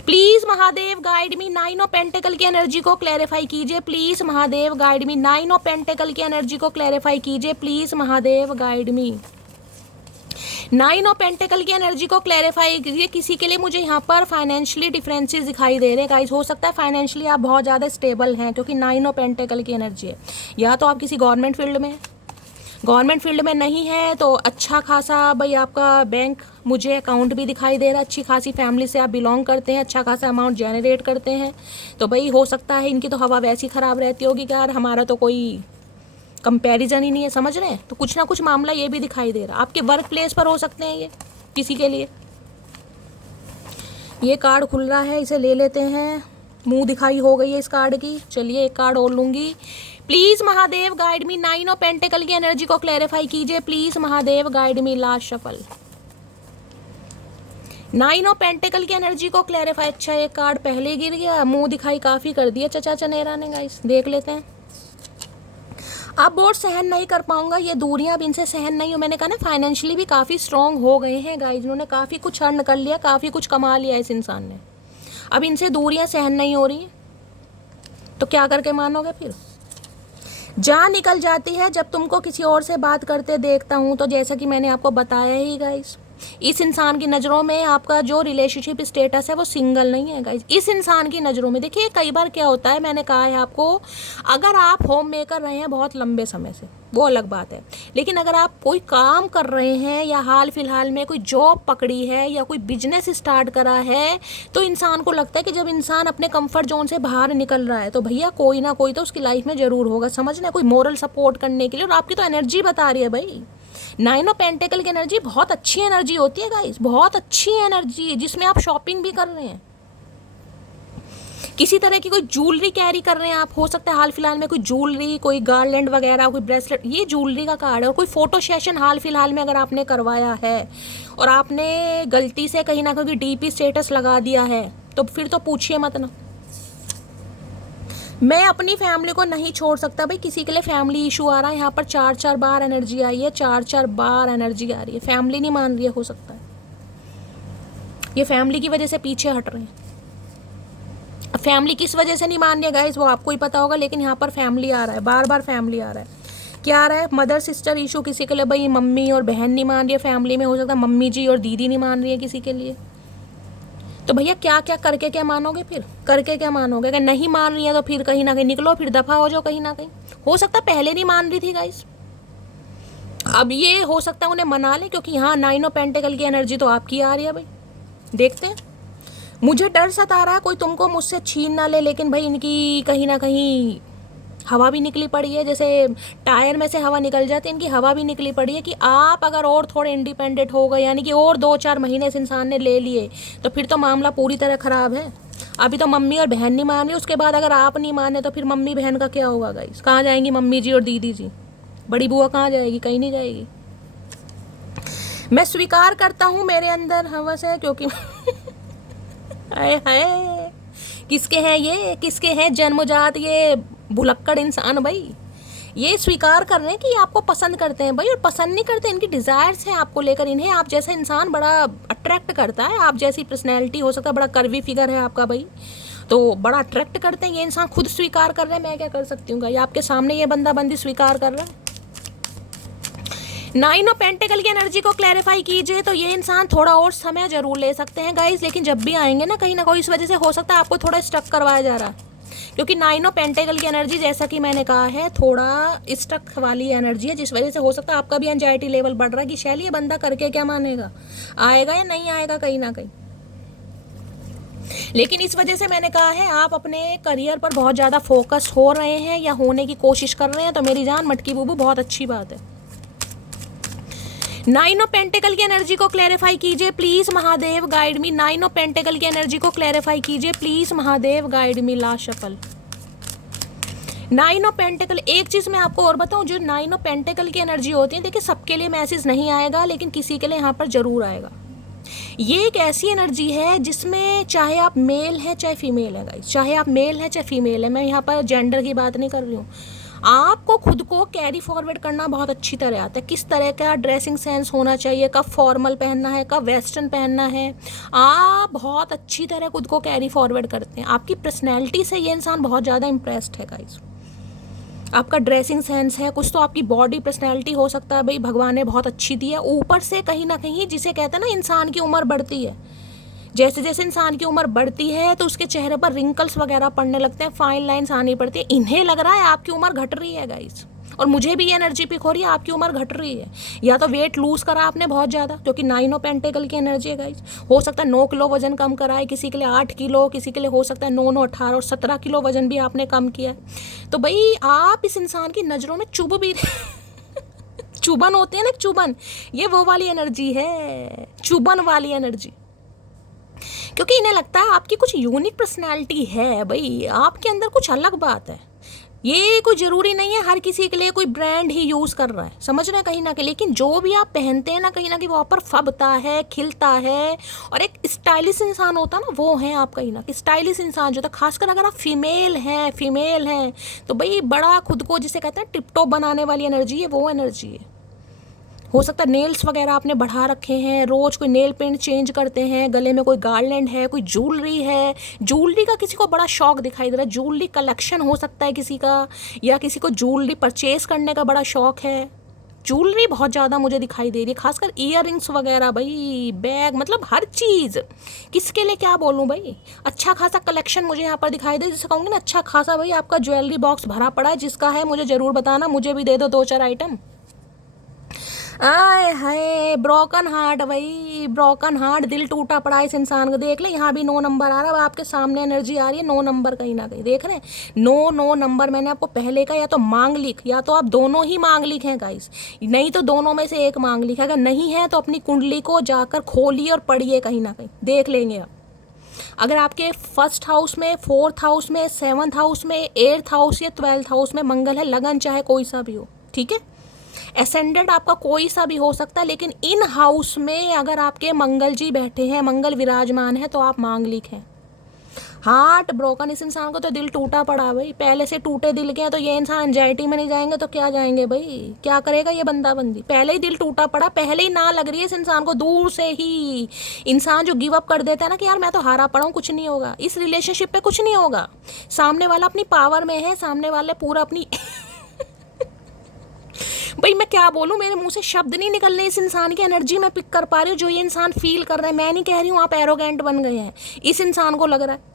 Please Mahadev guide me. 9 of pentacle की एनर्जी को क्लैरिफाई कीजिए please Mahadev guide me. 9 of pentacle की एनर्जी को क्लैरिफाई कीजिए please Mahadev guide me. 9 of pentacle की एनर्जी को क्लैरिफाई कीजिए। किसी के लिए मुझे यहाँ पर फाइनेंशियली डिफरेंसेस दिखाई दे रहे हैं गाइस। हो सकता है फाइनेंशियली आप बहुत ज़्यादा स्टेबल हैं, क्योंकि 9 ऑफ पेंटिकल की एनर्जी है। या तो आप किसी गवर्नमेंट फील्ड में, गवर्नमेंट फील्ड में नहीं है तो अच्छा खासा भाई आपका बैंक, मुझे अकाउंट भी दिखाई दे रहा है। अच्छी खासी फैमिली से आप बिलोंग करते हैं, अच्छा खासा अमाउंट जनरेट करते हैं, तो भाई हो सकता है इनकी तो हवा वैसी ख़राब रहती होगी कि यार हमारा तो कोई कंपैरिजन ही नहीं है, समझ रहे हैं। तो कुछ ना कुछ मामला ये भी दिखाई दे रहा है। आपके वर्क प्लेस पर हो सकते हैं ये किसी के लिए। ये कार्ड खुल रहा है, इसे ले लेते हैं। मुंह दिखाई हो गई है इस कार्ड की। चलिए एक कार्ड और लूँगी। Please Mahadev guide me. 9 of pentacle की एनर्जी को क्लैरिफाई कीजिए please Mahadev guide me. Last shuffle 9 of pentacle की एनर्जी को क्लैरिफाई। अच्छा एक कार्ड पहले गिर गया, मुंह दिखाई काफी कर दिया चचा चनेरा ने गाइस। देख लेते हैं। अब बोर्ड सहन नहीं कर पाऊंगा, ये दूरियां अब इनसे सहन नहीं हो। मैंने कहा ना फाइनेंशियली भी काफी स्ट्रांग हो गए हैं गाइस, इन्होंने काफी कुछ अर्न कर लिया, काफी कुछ कमा लिया इस इंसान ने। अब इनसे दूरियां सहन नहीं हो रही, तो क्या करके मानोगे फिर। जान निकल जाती है जब तुमको किसी और से बात करते देखता हूँ। तो जैसा कि मैंने आपको बताया ही गाइस, इस इंसान की नज़रों में आपका जो रिलेशनशिप स्टेटस है वो सिंगल नहीं है गाइस। इस इंसान की नज़रों में देखिए कई बार क्या होता है, मैंने कहा है आपको, अगर आप होम मेकर रहे हैं बहुत लंबे समय से वो अलग बात है, लेकिन अगर आप कोई काम कर रहे हैं या हाल फिलहाल में कोई जॉब पकड़ी है या कोई बिजनेस स्टार्ट करा है, तो इंसान को लगता है कि जब इंसान अपने कंफर्ट जोन से बाहर निकल रहा है तो भैया कोई ना कोई तो उसकी लाइफ में ज़रूर होगा, समझना, कोई मोरल सपोर्ट करने के लिए। और आपकी तो एनर्जी बता रही है भाई, 9 ऑफ पेंटिकल की एनर्जी बहुत अच्छी एनर्जी होती है गाइस, बहुत अच्छी एनर्जी, जिसमें आप शॉपिंग भी कर रहे हैं, किसी तरह की कोई ज्वेलरी कैरी कर रहे हैं आप। हो सकता है हाल फिलहाल में कोई ज्वेलरी, कोई गार्लैंड वगैरह, कोई ब्रेसलेट, ये ज्वेलरी का कार्ड है। और कोई फोटो सेशन हाल फिलहाल में अगर आपने करवाया है और आपने गलती से कहीं ना कहीं डीपी स्टेटस लगा दिया है, तो फिर तो पूछिए मत ना। मैं अपनी फैमिली को नहीं छोड़ सकता भाई। किसी के लिए फैमिली इशू आ रहा है, यहाँ पर 4-4 बार एनर्जी आई है, 4-4 बार एनर्जी आ रही है। फैमिली नहीं मान रही है, हो सकता है ये फैमिली की वजह से पीछे हट रहे हैं। फैमिली किस वजह से नहीं मान रही है गाइस वो आपको ही पता होगा, लेकिन यहाँ पर फैमिली आ रहा है, बार बार फैमिली आ रहा है। क्या आ रहा है, मदर सिस्टर इशू किसी के लिए, भाई मम्मी और बहन नहीं मान रही है फैमिली में, हो सकता है मम्मी जी और दीदी नहीं मान रही है किसी के लिए। तो भैया क्या क्या करके क्या मानोगे, फिर करके क्या मानोगे। अगर नहीं मान रही है तो फिर कहीं ना कहीं निकलो, फिर दफा हो जाओ कहीं ना कहीं। हो सकता है पहले नहीं मान रही थी गाइस, अब ये हो सकता है उन्हें मना ले, क्योंकि यहाँ 9 ऑफ पेंटिकल की एनर्जी तो आपकी आ रही है भाई। देखते हैं, मुझे डर सता रहा है कोई तुमको मुझसे छीन ना ले, लेकिन भाई इनकी कहीं ना कहीं हवा भी निकली पड़ी है, जैसे टायर में से हवा निकल जाती है, इनकी हवा भी निकली पड़ी है कि आप अगर और थोड़े इंडिपेंडेंट हो गए, यानी कि और 2-4 महीने इस इंसान ने ले लिए, तो फिर तो मामला पूरी तरह ख़राब है। अभी तो मम्मी और बहन नहीं मान रही, उसके बाद अगर आप नहीं माने तो फिर मम्मी बहन का क्या होगा गाइस, कहाँ जाएंगी मम्मी जी और दीदी जी, बड़ी बुआ कहाँ जाएगी, कहीं नहीं जाएगी। मैं स्वीकार करता हूँ मेरे अंदर हवस है, क्योंकि हाय किसके हैं ये, किसके हैं जन्मजात ये भुलक्कड़ इंसान भाई। ये स्वीकार कर रहे हैं कि ये आपको पसंद करते हैं भाई, और पसंद नहीं करते, इनकी डिज़ायर्स हैं आपको लेकर। इन्हें आप जैसा इंसान बड़ा अट्रैक्ट करता है, आप जैसी पर्सनैलिटी हो सकता है, बड़ा कर्वी फिगर है आपका भाई, तो बड़ा अट्रैक्ट करते हैं। ये इंसान खुद स्वीकार कर रहे हैं, मैं क्या कर सकती हूँ? ये आपके सामने ये बंदा बंदी स्वीकार कर रहा है। 9 ऑफ पेंटिकल की एनर्जी को क्लैरिफाई कीजिए। तो ये इंसान थोड़ा और समय जरूर ले सकते हैं गाइज, लेकिन जब भी आएंगे ना कहीं ना कोई इस वजह से हो सकता है आपको थोड़ा स्टक करवाया जा रहा है, क्योंकि 9 ऑफ पेंटिकल की एनर्जी जैसा कि मैंने कहा है थोड़ा स्टक वाली एनर्जी है, जिस वजह से हो सकता है आपका भी एंजाइटी लेवल बढ़ रहा है कि शैली ये बंदा करके क्या मानेगा, आएगा या नहीं आएगा कहीं ना कहीं। लेकिन इस वजह से मैंने कहा है आप अपने करियर पर बहुत ज़्यादा फोकस हो रहे हैं या होने की कोशिश कर रहे हैं, तो मेरी जान मटकी बूबू बहुत अच्छी बात है। 9 ऑफ पेंटिकल की एनर्जी को क्लैरिफाई कीजिए please Mahadev, guide me. 9 of pentacle की एनर्जी को क्लैरिफाई कीजिए please Mahadev, guide me. Last shuffle 9 of pentacle. एक चीज मैं आपको और बताऊं, जो 9 ऑफ पेंटिकल की एनर्जी होती है, देखिए सबके लिए मैसेज नहीं आएगा, लेकिन किसी के लिए यहाँ पर जरूर आएगा। ये एक ऐसी एनर्जी है जिसमें चाहे आप मेल है चाहे फीमेल है गाइस, चाहे आप मेल है चाहे फीमेल है, मैं यहाँ पर जेंडर की बात नहीं कर रही हूँ, आपको खुद को कैरी फॉरवर्ड करना बहुत अच्छी तरह आता है। किस तरह का ड्रेसिंग सेंस होना चाहिए, कब फॉर्मल पहनना है, कब वेस्टर्न पहनना है, आप बहुत अच्छी तरह खुद को कैरी फॉरवर्ड करते हैं। आपकी पर्सनैलिटी से ये इंसान बहुत ज़्यादा इम्प्रेस्ड है गाइस। आपका ड्रेसिंग सेंस है, कुछ तो आपकी बॉडी पर्सनैलिटी हो सकता है भाई भगवान ने बहुत अच्छी दी है। ऊपर से कहीं ना कहीं जिसे कहते हैं ना इंसान की उम्र बढ़ती है, जैसे जैसे इंसान की उम्र बढ़ती है तो उसके चेहरे पर रिंकल्स वगैरह पड़ने लगते हैं, फाइन लाइंस आनी पड़ती है। इन्हें लग रहा है आपकी उम्र घट रही है गाइस, और मुझे भी ये एनर्जी पिक हो रही है आपकी उम्र घट रही है। या तो वेट लूज करा आपने बहुत ज़्यादा, क्योंकि 9 ऑफ पेंटिकल की एनर्जी है गाइस। हो सकता है 9 किलो वजन कम करा है, किसी के लिए 8 किलो, किसी के लिए हो सकता है 9, 9, 18 और 17 किलो वजन भी आपने कम किया है। तो भाई आप इस इंसान की नज़रों में चुभ भी चुभन होती है ना, चुभन, ये वो वाली एनर्जी है, चुभन वाली एनर्जी। क्योंकि इन्हें लगता है आपकी कुछ यूनिक पर्सनालिटी है भाई, आपके अंदर कुछ अलग बात है। ये कोई ज़रूरी नहीं है हर किसी के लिए कोई ब्रांड ही यूज़ कर रहा है, समझ रहे हैं कहीं ना कहीं, लेकिन जो भी आप पहनते हैं ना कहीं ना कहीं वो आप पर फबता है, खिलता है, और एक स्टाइलिश इंसान होता है ना, वो है आप कहीं ना कहीं स्टाइलिश इंसान जो था। खासकर अगर आप फीमेल हैं तो भाई बड़ा खुद को जिसे कहते हैं टिप टॉप बनाने वाली एनर्जी है, वो एनर्जी है। हो सकता है नेल्स वगैरह आपने बढ़ा रखे हैं, रोज़ कोई नेल पेंट चेंज करते हैं, गले में कोई गार्लैंड है, कोई ज्वेलरी है, ज्वेलरी का किसी को बड़ा शौक दिखाई दे रहा है, ज्वेलरी कलेक्शन हो सकता है किसी का, या किसी को ज्वेलरी परचेज करने का बड़ा शौक है। ज्वेलरी बहुत ज़्यादा मुझे दिखाई दे रही है, खासकर ईयर रिंग्स वगैरह भाई, बैग, मतलब हर चीज़। किसके लिए क्या बोलूँ भाई, अच्छा खासा कलेक्शन मुझे यहाँ पर दिखाई दे, जिसे कहूँगी ना अच्छा खासा भाई आपका ज्वेलरी बॉक्स भरा पड़ा है। जिसका है मुझे ज़रूर बताना, मुझे भी दे दो 2-4 आइटम। आय हाय, ब्रोकन हार्ट भाई, ब्रोकन हार्ट, दिल टूटा पड़ा है इस इंसान का। देख ले यहाँ भी 9 नंबर आ रहा है, आपके सामने एनर्जी आ रही है 9 नंबर कहीं ना कहीं, देख रहे हैं 9 नंबर। मैंने आपको पहले का या तो मांगलिक, या तो आप दोनों ही मांगलिक हैं गाइस, नहीं तो दोनों में से एक मांगलिक है। अगर नहीं है तो अपनी कुंडली को जाकर खोलिए और पढ़िए, कहीं ना कहीं देख लेंगे आप। अगर आपके फर्स्ट हाउस में, 4th हाउस में, 7th हाउस में, 8th हाउस या 12th हाउस में मंगल है, लगन चाहे कोई सा भी हो, ठीक है, एसेंडेंट आपका कोई सा भी हो सकता है, लेकिन इन हाउस में अगर आपके मंगल जी बैठे हैं, मंगल विराजमान है, तो आप मांगलिक हैं। हार्ट ब्रोकन, इस इंसान को तो दिल टूटा पड़ा भाई, पहले से टूटे दिल के हैं, तो ये इंसान एंजाइटी में नहीं जाएंगे तो क्या जाएंगे भाई, क्या करेगा ये बंदा बंदी। पहले ही दिल टूटा पड़ा, पहले ही ना लग रही है इस इंसान को, दूर से ही इंसान जो गिव अप कर देता है ना कि यार मैं तो हारा पड़ा हूँ, कुछ नहीं होगा इस रिलेशनशिप पे, कुछ नहीं होगा। सामने वाला अपनी पावर में है, सामने वाले पूरा अपनी भाई मैं क्या बोलूँ, मेरे मुंह से शब्द नहीं निकल रहे, इस इंसान की एनर्जी मैं पिक कर पा रही हूँ, जो ये इंसान फील कर रहा है। मैं नहीं कह रही हूँ आप एरोगेंट बन गए हैं, इस इंसान को लग रहा है।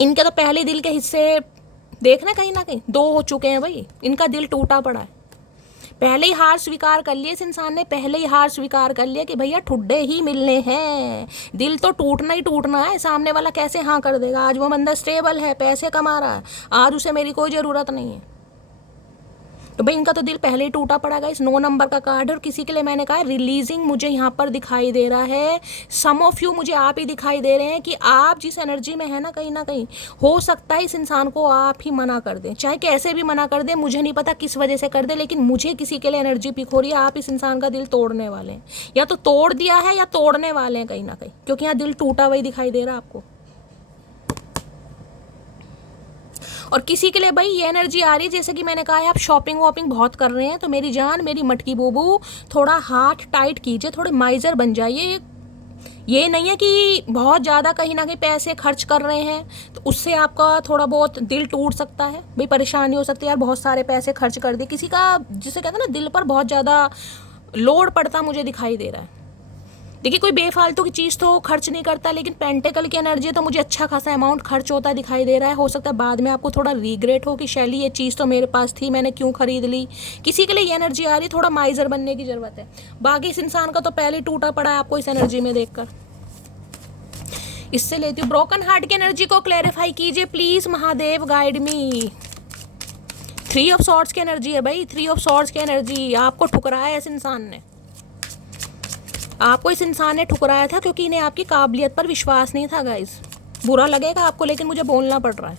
इनके तो पहले दिल के हिस्से देखना कहीं ना कहीं 2 हो चुके हैं भाई, इनका दिल टूटा पड़ा है। पहले ही हार स्वीकार कर लिया इस इंसान ने, पहले ही हार स्वीकार कर लिया कि भैया ठुड्डे ही मिलने हैं, दिल तो टूटना ही टूटना है। सामने वाला कैसे हाँ कर देगा, आज वो बंदा स्टेबल है, पैसे कमा रहा है, आज उसे मेरी कोई ज़रूरत नहीं है। तो भाई इनका तो दिल पहले ही टूटा पड़ा इस 9 नंबर का कार्ड है। और किसी के लिए मैंने कहा रिलीजिंग मुझे यहाँ पर दिखाई दे रहा है, सम ऑफ यू मुझे आप ही दिखाई दे रहे हैं कि आप जिस एनर्जी में है ना कहीं हो सकता है इस इंसान को आप ही मना कर दें, चाहे कैसे भी मना कर दें, मुझे नहीं पता किस वजह से कर दे, लेकिन मुझे किसी के लिए एनर्जी पिक हो रही है आप इस इंसान का दिल तोड़ने वाले हैं, या तो तोड़ दिया है या तोड़ने वाले हैं कहीं ना कहीं, क्योंकि यहाँ दिल टूटा हुआ ही दिखाई दे रहा है आपको। और किसी के लिए भाई ये एनर्जी आ रही है, जैसे कि मैंने कहा है आप शॉपिंग वॉपिंग बहुत कर रहे हैं, तो मेरी जान, मेरी मटकी बूबू, थोड़ा हाथ टाइट कीजिए, थोड़े माइजर बन जाइए। ये नहीं है कि बहुत ज़्यादा कहीं ना कहीं पैसे खर्च कर रहे हैं तो उससे आपका थोड़ा बहुत दिल टूट सकता है, भाई परेशानी हो सकती है, यार बहुत सारे पैसे खर्च कर दिए, किसी का जिसे कहते हैं ना दिल पर बहुत ज़्यादा लोड पड़ता मुझे दिखाई दे रहा है। देखिए कोई बेफालतू की चीज़ तो खर्च नहीं करता, लेकिन पेंटेकल की एनर्जी है तो मुझे अच्छा खासा अमाउंट खर्च होता दिखाई दे रहा है। हो सकता है बाद में आपको थोड़ा रिग्रेट हो कि शैली ये चीज़ तो मेरे पास थी, मैंने क्यों खरीद ली। किसी के लिए ये एनर्जी आ रही है, थोड़ा माइजर बनने की ज़रूरत है। बाकी इस इंसान का तो पहले टूटा पड़ा है आपको इस एनर्जी में देखकर। इससे लेती हूँ ब्रोकन हार्ट की एनर्जी को क्लैरिफाई कीजिए please Mahadev, guide me. 3 of swords की एनर्जी है भाई, 3 ऑफ सॉर्ड्स की एनर्जी। आपको ठुकराया है इस इंसान ने, आपको इस इंसान ने ठुकराया था क्योंकि इन्हें आपकी काबिलियत पर विश्वास नहीं था गाइस। बुरा लगेगा आपको लेकिन मुझे बोलना पड़ रहा है,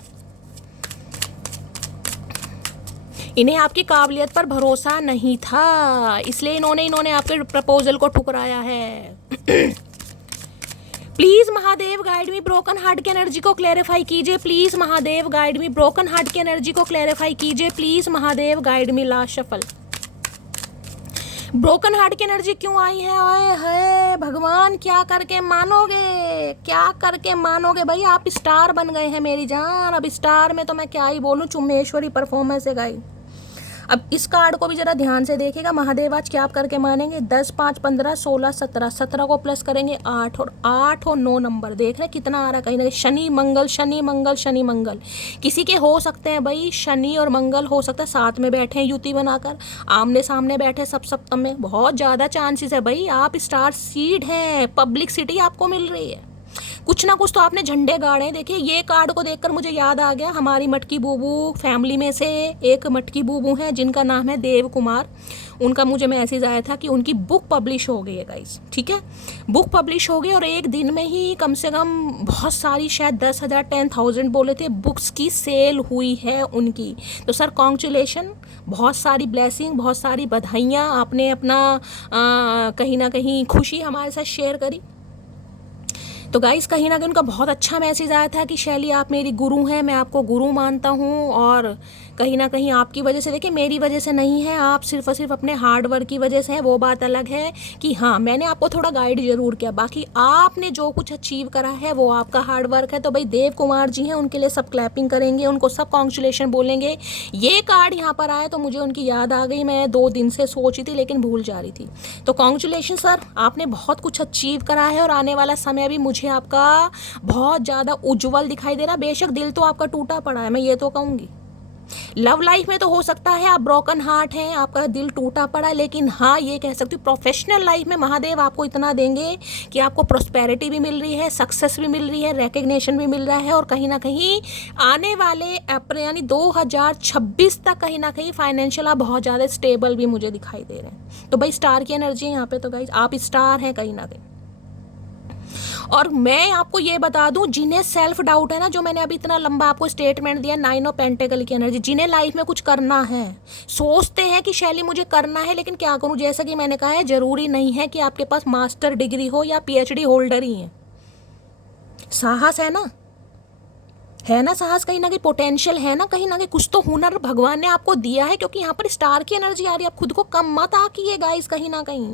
इन्हें आपकी काबिलियत पर भरोसा नहीं था, इसलिए इन्होंने आपके प्रपोजल को ठुकराया है। Please Mahadev guide me, broken heart की एनर्जी को क्लैरिफाई कीजिए please Mahadev, guide me, broken heart की एनर्जी को क्लैरिफाई कीजिए please Mahadev, guide me. Last shuffle, broken heart की एनर्जी क्यों आई है? ओए है भगवान, क्या करके मानोगे, क्या करके मानोगे भाई, आप स्टार बन गए हैं मेरी जान। अब स्टार में तो मैं क्या ही बोलूं, चुम्मेश्वरी परफॉर्मेंस है गाई। अब इस कार्ड को भी जरा ध्यान से देखिएगा महादेव, आज क्या आप करके मानेंगे। 10, 5, 15, 16, 17, 17 को प्लस करेंगे 8 और 9 नंबर देख रहे कितना आ रहा है। कहीं ना कहीं शनि मंगल, शनि मंगल, शनि मंगल, किसी के हो सकते हैं भाई शनि और मंगल, हो सकता है साथ में बैठे हैं युति बनाकर, आमने सामने बैठे सब सप्तम में, बहुत ज़्यादा चांसेस है भाई। आप स्टार सीड हैं, पब्लिसिटी आपको मिल रही है, कुछ ना कुछ तो आपने झंडे गाड़े। देखिए ये कार्ड को देखकर मुझे याद आ गया, हमारी मटकी बूबू फैमिली में से एक मटकी बूबू हैं जिनका नाम है देव कुमार, उनका मुझे मैसेज आया था कि उनकी बुक पब्लिश हो गई है गाइस, ठीक है, बुक पब्लिश हो गई और एक दिन में ही कम से कम बहुत सारी, शायद 10,000 10,000 बोले थे, बुक्स की सेल हुई है उनकी। तो सर कॉन्ग्रेचुलेशन, बहुत सारी ब्लेसिंग, बहुत सारी बधाइयाँ, आपने अपना कहीं ना कहीं खुशी हमारे साथ शेयर करी। तो गाइस कहीं ना कहीं उनका बहुत अच्छा मैसेज आया था कि शैली आप मेरी गुरु हैं, मैं आपको गुरु मानता हूँ, और कहीं ना कहीं आपकी वजह से, देखिए मेरी वजह से नहीं है, आप सिर्फ और सिर्फ अपने हार्ड वर्क की वजह से है, वो बात अलग है कि हाँ मैंने आपको थोड़ा गाइड जरूर किया, बाकी आपने जो कुछ अचीव करा है वो आपका हार्ड वर्क है। तो भाई देव कुमार जी हैं, उनके लिए सब क्लैपिंग करेंगे, उनको सब कॉन्ग्रेचुलेशन बोलेंगे। ये कार्ड यहाँ पर आया तो मुझे उनकी याद आ गई, मैं 2 दिन से सोची थी लेकिन भूल जा रही थी। तो कॉन्ग्रेचुलेशन सर, आपने बहुत कुछ अचीव करा है और आने वाला समय भी मुझे आपका बहुत ज़्यादा उज्जवल दिखाई दे रहा है। बेशक दिल तो आपका टूटा पड़ा है, मैं ये तो कहूँगी। लव लाइफ में तो हो सकता है आप ब्रोकन हार्ट हैं, आपका दिल टूटा पड़ा है, लेकिन हाँ ये कह सकती हूँ प्रोफेशनल लाइफ में महादेव आपको इतना देंगे कि आपको प्रॉस्पेरिटी भी मिल रही है, सक्सेस भी मिल रही है, रिकग्निशन भी मिल रहा है, और कहीं ना कहीं आने वाले अप्रैल यानी 2026 तक कहीं ना कहीं फाइनेंशियल आप बहुत ज़्यादा स्टेबल भी मुझे दिखाई दे रहे हैं। तो भाई स्टार की एनर्जी है यहाँ पे, तो गाइस आप स्टार हैं कहीं ना कहीं। और मैं आपको ये बता दूं, जिन्हें सेल्फ डाउट है ना, जो मैंने अभी इतना लंबा आपको स्टेटमेंट दिया, 9 ऑफ पेंटेकल की एनर्जी, जिन्हें लाइफ में कुछ करना है, सोचते हैं कि शैली मुझे करना है लेकिन क्या करूं, जैसा कि मैंने कहा है जरूरी नहीं है कि आपके पास मास्टर डिग्री हो या PhD होल्डर ही है, साहस है ना साहस, कहीं ना कहीं पोटेंशियल है ना, कहीं ना कहीं कुछ तो हुनर भगवान ने आपको दिया है, क्योंकि यहाँ पर स्टार की एनर्जी आ रही है। आप खुद को कम मत आकिए गाइस, कहीं ना कहीं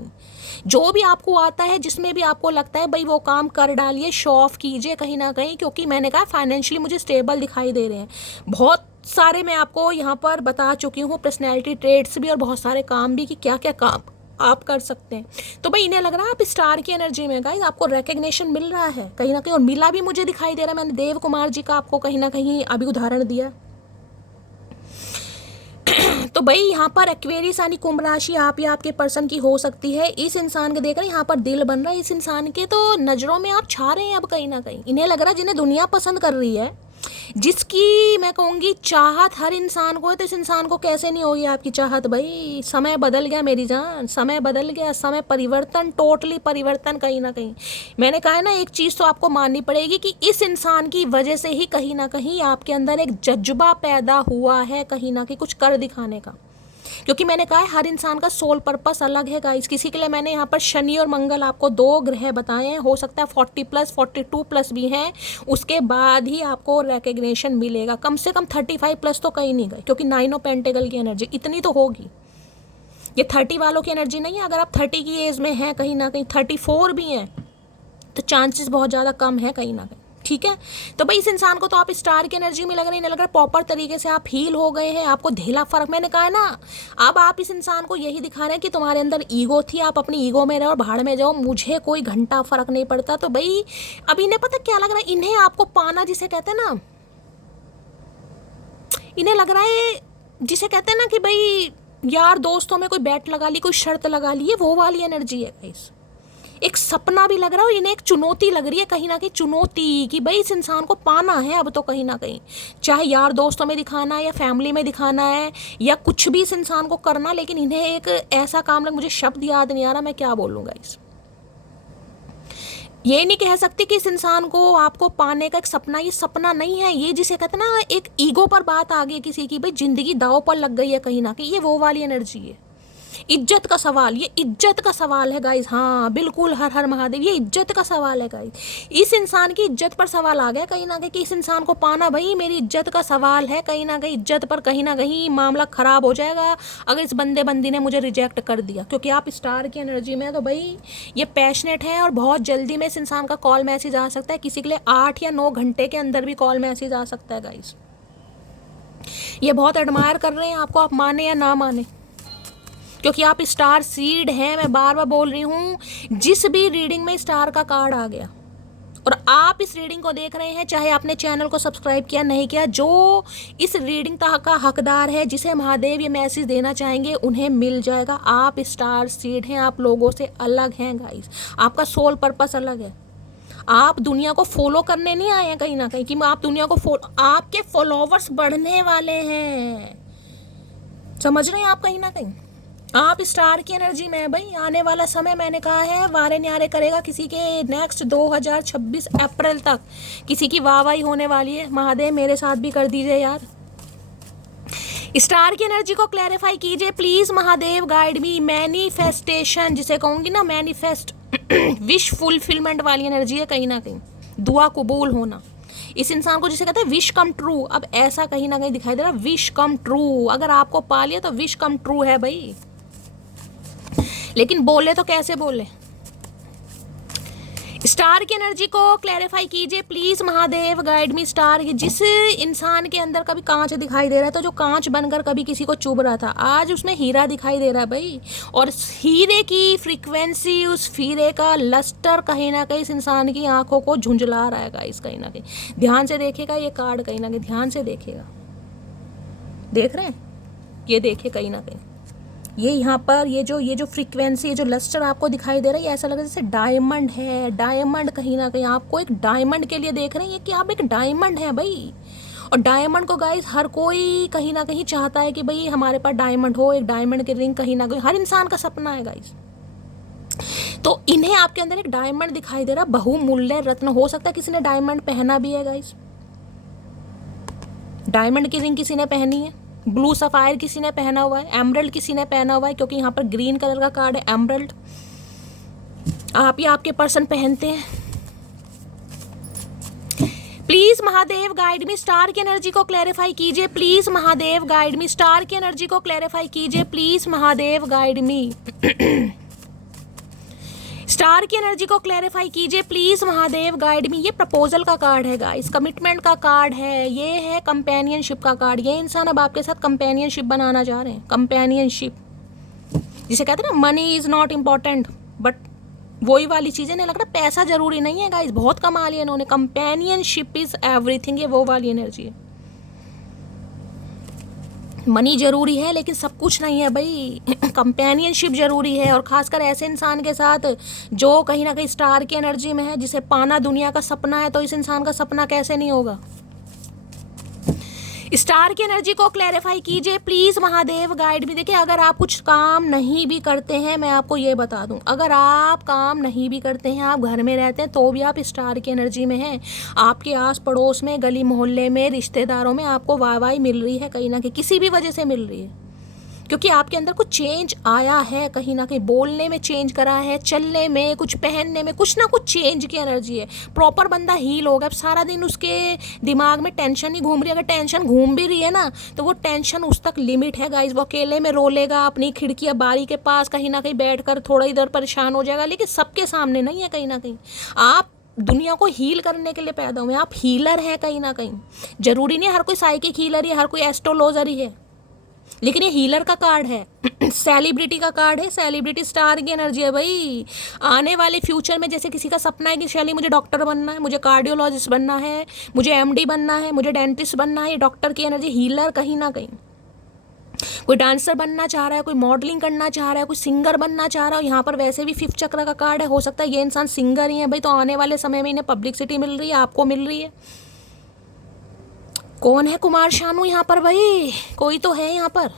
जो भी आपको आता है, जिसमें भी आपको लगता है भाई वो काम कर डालिए, शो ऑफ कीजिए कहीं ना कहीं, क्योंकि मैंने कहा फाइनेंशियली मुझे स्टेबल दिखाई दे रहे हैं। बहुत सारे मैं आपको यहाँ पर बता चुकी हूँ, पर्सनैलिटी ट्रेड्स भी और बहुत सारे काम भी कि क्या क्या काम आप कर सकते हैं। तो भाई इन्हें लग रहा है आप स्टार की एनर्जी में गाइस, आपको रिकग्निशन मिल रहा है कहीं ना कहीं, और मिला भी मुझे दिखाई दे रहा है। मैंने देव कुमार जी का आपको कहीं ना कहीं अभी उदाहरण दिया। तो भाई यहाँ पर एक्वेरियस यानी कुंभ राशि आप या आपके पर्सन की हो सकती है। इस इंसान के देख रहे हैं यहाँ पर दिल बन रहा है, इस इंसान के तो नज़रों में आप छा रहे हैं अब कहीं ना कहीं। इन्हें लग रहा है जिन्हें दुनिया पसंद कर रही है, जिसकी मैं कहूँगी चाहत हर इंसान को है, तो इस इंसान को कैसे नहीं होगी आपकी चाहत। भाई समय बदल गया मेरी जान, समय बदल गया, समय परिवर्तन, टोटली परिवर्तन कहीं ना कहीं। मैंने कहा है ना, एक चीज़ तो आपको माननी पड़ेगी कि इस इंसान की वजह से ही कहीं ना कहीं आपके अंदर एक जज्बा पैदा हुआ है, कहीं ना कहीं कुछ कर दिखाने का। क्योंकि मैंने कहा है हर इंसान का सोल पर्पस अलग है गाइस। किसी के लिए मैंने यहाँ पर शनि और मंगल आपको 2 ग्रह बताए हैं, हो सकता है 40+ 42+ भी हैं, उसके बाद ही आपको रिकग्निशन मिलेगा। कम से कम 35+ तो कहीं नहीं गए, क्योंकि 9 ऑफ पेंटिकल की एनर्जी इतनी तो होगी। ये 30 वालों की एनर्जी नहीं है। अगर आप 30 की एज में हैं, कहीं ना कहीं 34 भी हैं, तो चांसेस बहुत ज़्यादा कम है कहीं ना कहीं, ठीक है। तो भाई इस इंसान को तो आप स्टार की एनर्जी में लग रही, नहीं लग रहा, प्रॉपर तरीके से आप हील हो गए हैं, आपको ढीला फर्क। मैंने कहा है ना, अब आप इस इंसान को यही दिखा रहे हैं कि तुम्हारे अंदर ईगो थी, आप अपनी ईगो में रहो और भाड़ में जाओ, मुझे कोई घंटा फर्क नहीं पड़ता। तो भाई अब इन्हें पता क्या लग रहा है, इन्हें आपको पाना जिसे कहते हैं ना, इन्हें लग रहा है जिसे कहते हैं ना कि भाई यार दोस्तों में कोई बैट लगा ली, कोई शर्त लगा ली, ये वो वाली एनर्जी है गाइस। एक सपना भी लग रहा है और इन्हें एक चुनौती लग रही है कहीं ना कहीं, चुनौती कि भाई इस इंसान को पाना है अब तो कहीं ना कहीं, चाहे यार दोस्तों में दिखाना है या फैमिली में दिखाना है या कुछ भी इस इंसान को करना। लेकिन इन्हें एक ऐसा काम लग, मुझे शब्द याद नहीं आ रहा मैं क्या बोलूँगा इस, ये नहीं कह सकती कि इस इंसान को आपको पाने का एक सपना, ये सपना नहीं है, ये जिसे कहते हैं ना एक ईगो पर बात आ गई किसी की, भाई जिंदगी दांव पर लग गई है कहीं ना कहीं, ये वो वाली एनर्जी है। इज्जत का सवाल, ये इज्जत का सवाल है गाइस। हाँ बिल्कुल, हर हर महादेव, ये इज्जत का सवाल है गाइस। इस इंसान की इज्जत पर सवाल आ गया कहीं ना कहीं कि इस इंसान को पाना, भाई मेरी इज्जत का सवाल है कहीं ना कहीं, इज्जत पर कहीं ना कहीं मामला खराब हो जाएगा अगर इस बंदे बंदी ने मुझे रिजेक्ट कर दिया। क्योंकि आप स्टार की एनर्जी में है तो भाई ये पैशनेट है और बहुत जल्दी में इस इंसान का कॉल मैसेज आ सकता है। किसी के लिए 8 या 9 घंटे के अंदर भी कॉल मैसेज आ सकता है गाइस। ये बहुत एडमायर कर रहे हैं आपको, आप माने या ना माने, क्योंकि आप स्टार सीड हैं। मैं बार बार बोल रही हूँ, जिस भी रीडिंग में स्टार का कार्ड आ गया और आप इस रीडिंग को देख रहे हैं, चाहे आपने चैनल को सब्सक्राइब किया नहीं किया, जो इस रीडिंग का हकदार है, जिसे महादेव ये मैसेज देना चाहेंगे, उन्हें मिल जाएगा। आप स्टार सीड हैं, आप लोगों से अलग हैं गाइस, आपका सोल पर्पस अलग है। आप दुनिया को फॉलो करने नहीं आए हैं कहीं ना कहीं कि आप दुनिया को फॉलो, आपके फॉलोवर्स बढ़ने वाले हैं, समझ रहे हैं आप कहीं ना कहीं। आप स्टार की एनर्जी में है भाई। आने वाला समय मैंने कहा है वारे न्यारे करेगा किसी के। नेक्स्ट 2026 अप्रैल तक किसी की वाहवाही होने वाली है। महादेव मेरे साथ भी कर दीजिए यार। स्टार की एनर्जी को क्लैरिफाई कीजिए please Mahadev, guide me. Manifestation जिसे कहूंगी ना, मैनिफेस्ट विश फुलफिलमेंट वाली एनर्जी है कहीं ना कहीं, दुआ कबूल होना इस इंसान को जिसे कहते हैं विश कम ट्रू। अब ऐसा कहीं ना कहीं दिखाई दे रहा है, विश कम ट्रू। अगर आपको पा लिया तो विश कम ट्रू है भाई। लेकिन बोले तो कैसे बोले। स्टार की एनर्जी को क्लैरिफाई कीजिए please Mahadev, guide me. Star की, जिस इंसान के अंदर कभी कांच दिखाई दे रहा था, जो कांच बनकर कभी किसी को चुभ रहा था, आज उसमें हीरा दिखाई दे रहा है भाई। और हीरे की फ्रीक्वेंसी, उस हीरे का लस्टर कहीं ना कहीं इस इंसान की आंखों को झुंझला रहा है गाइस कहीं ना कहीं। ध्यान से देखेगा ये कार्ड, कहीं ना कहीं ध्यान से देखेगा। देख रहे हैं, ये देखिए कहीं ना कहीं ये यहाँ पर ये जो फ्रीक्वेंसी, ये जो लस्टर आपको दिखाई दे रहा है, ये ऐसा लग रहा है जैसे डायमंड है। डायमंड कहीं ना कहीं आपको एक डायमंड के लिए देख रहे हैं, ये कि आप एक डायमंड है भाई। और डायमंड को गाइस हर कोई कहीं ना कहीं चाहता है कि भाई हमारे पास डायमंड हो, एक डायमंड की रिंग कहीं ना कहीं हर इंसान का सपना है गाइस। तो इन्हें आपके अंदर एक डायमंड दिखाई दे रहा है, बहुमूल्य रत्न। हो सकता है किसी ने डायमंड पहना भी है गाइस, डायमंड की रिंग किसी ने पहनी है, ब्लू सफायर किसी ने पहना हुआ है, एमरल्ड किसी ने पहना हुआ है, क्योंकि यहाँ पर ग्रीन कलर का कार्ड है एमरल्ड। आप या आपके पर्सन पहनते हैं। Please Mahadev guide me. Star की एनर्जी को क्लैरिफाई कीजिए please Mahadev, guide me. Star की एनर्जी को क्लैरिफाई कीजिए please Mahadev, guide me. Star की एनर्जी को क्लैरिफाई कीजिए प्लीज महादेव, गाइड मी। ये प्रपोजल का कार्ड है गाइस, कमिटमेंट का कार्ड है, ये है कंपेनियनशिप का कार्ड। ये इंसान अब आपके साथ कंपेनियनशिप बनाना चाह रहे हैं। कंपेनियनशिप जिसे कहते हैं ना, money is not important, but वही वाली चीजें नहीं लग रहा, पैसा जरूरी नहीं है गाइस। बहुत कमा लिया इन्होंने, कंपेनियनशिप इज एवरीथिंग, ये वो वाली एनर्जी है। मनी जरूरी है लेकिन सब कुछ नहीं है भाई। कंपेनियनशिप जरूरी है, और खासकर ऐसे इंसान के साथ जो कहीं ना कहीं स्टार की एनर्जी में है, जिसे पाना दुनिया का सपना है। तो इस इंसान का सपना कैसे नहीं होगा। स्टार की एनर्जी को क्लैरिफाई कीजिए प्लीज महादेव, गाइड भी। देखिए अगर आप कुछ काम नहीं भी करते हैं, मैं आपको ये बता दूं, अगर आप काम नहीं भी करते हैं, आप घर में रहते हैं, तो भी आप स्टार की एनर्जी में हैं। आपके आस पड़ोस में, गली मोहल्ले में, रिश्तेदारों में आपको वाहवाही मिल रही है कहीं ना कहीं, किसी भी वजह से मिल रही है। क्योंकि आपके अंदर कुछ चेंज आया है, कहीं ना कहीं बोलने में चेंज करा है, चलने में, कुछ पहनने में, कुछ ना कुछ चेंज की एनर्जी है। प्रॉपर बंदा हील होगा। अब सारा दिन उसके दिमाग में टेंशन ही घूम रही है। अगर टेंशन घूम भी रही है ना, तो वो टेंशन उस तक लिमिट है गाइज। वो अकेले में रोलेगा अपनी खिड़की या बारी के पास कहीं ना कहीं बैठ कर, थोड़ा इधर परेशान हो जाएगा, लेकिन सबके सामने नहीं है। कहीं ना कहीं आप दुनिया को हील करने के लिए पैदा हुए, आप हीलर हैं कहीं ना कहीं। जरूरी नहीं हर कोई साइकिक हीलर ही, हर कोई एस्ट्रोलॉजर ही है, लेकिन ये हीलर का कार्ड है। सेलिब्रिटी का कार्ड है। सेलिब्रिटी स्टार की एनर्जी है भाई। आने वाले फ्यूचर में जैसे किसी का सपना है कि शैली मुझे डॉक्टर बनना है, मुझे कार्डियोलॉजिस्ट बनना है, मुझे एमडी बनना है, मुझे डेंटिस्ट बनना है, ये डॉक्टर की एनर्जी। हीलर कहीं ना कहीं कोई डांसर बनना चाह रहा है, कोई मॉडलिंग करना चाह रहा है, कोई सिंगर बनना चाह रहा है। यहाँ पर वैसे भी 5th चक्र का कार्ड है। हो सकता है ये इंसान सिंगर ही है भाई, तो आने वाले समय में इन्हें पब्लिसिटी मिल रही है, आपको मिल रही है। कौन है कुमार शानू यहाँ पर भाई? कोई तो है यहाँ पर।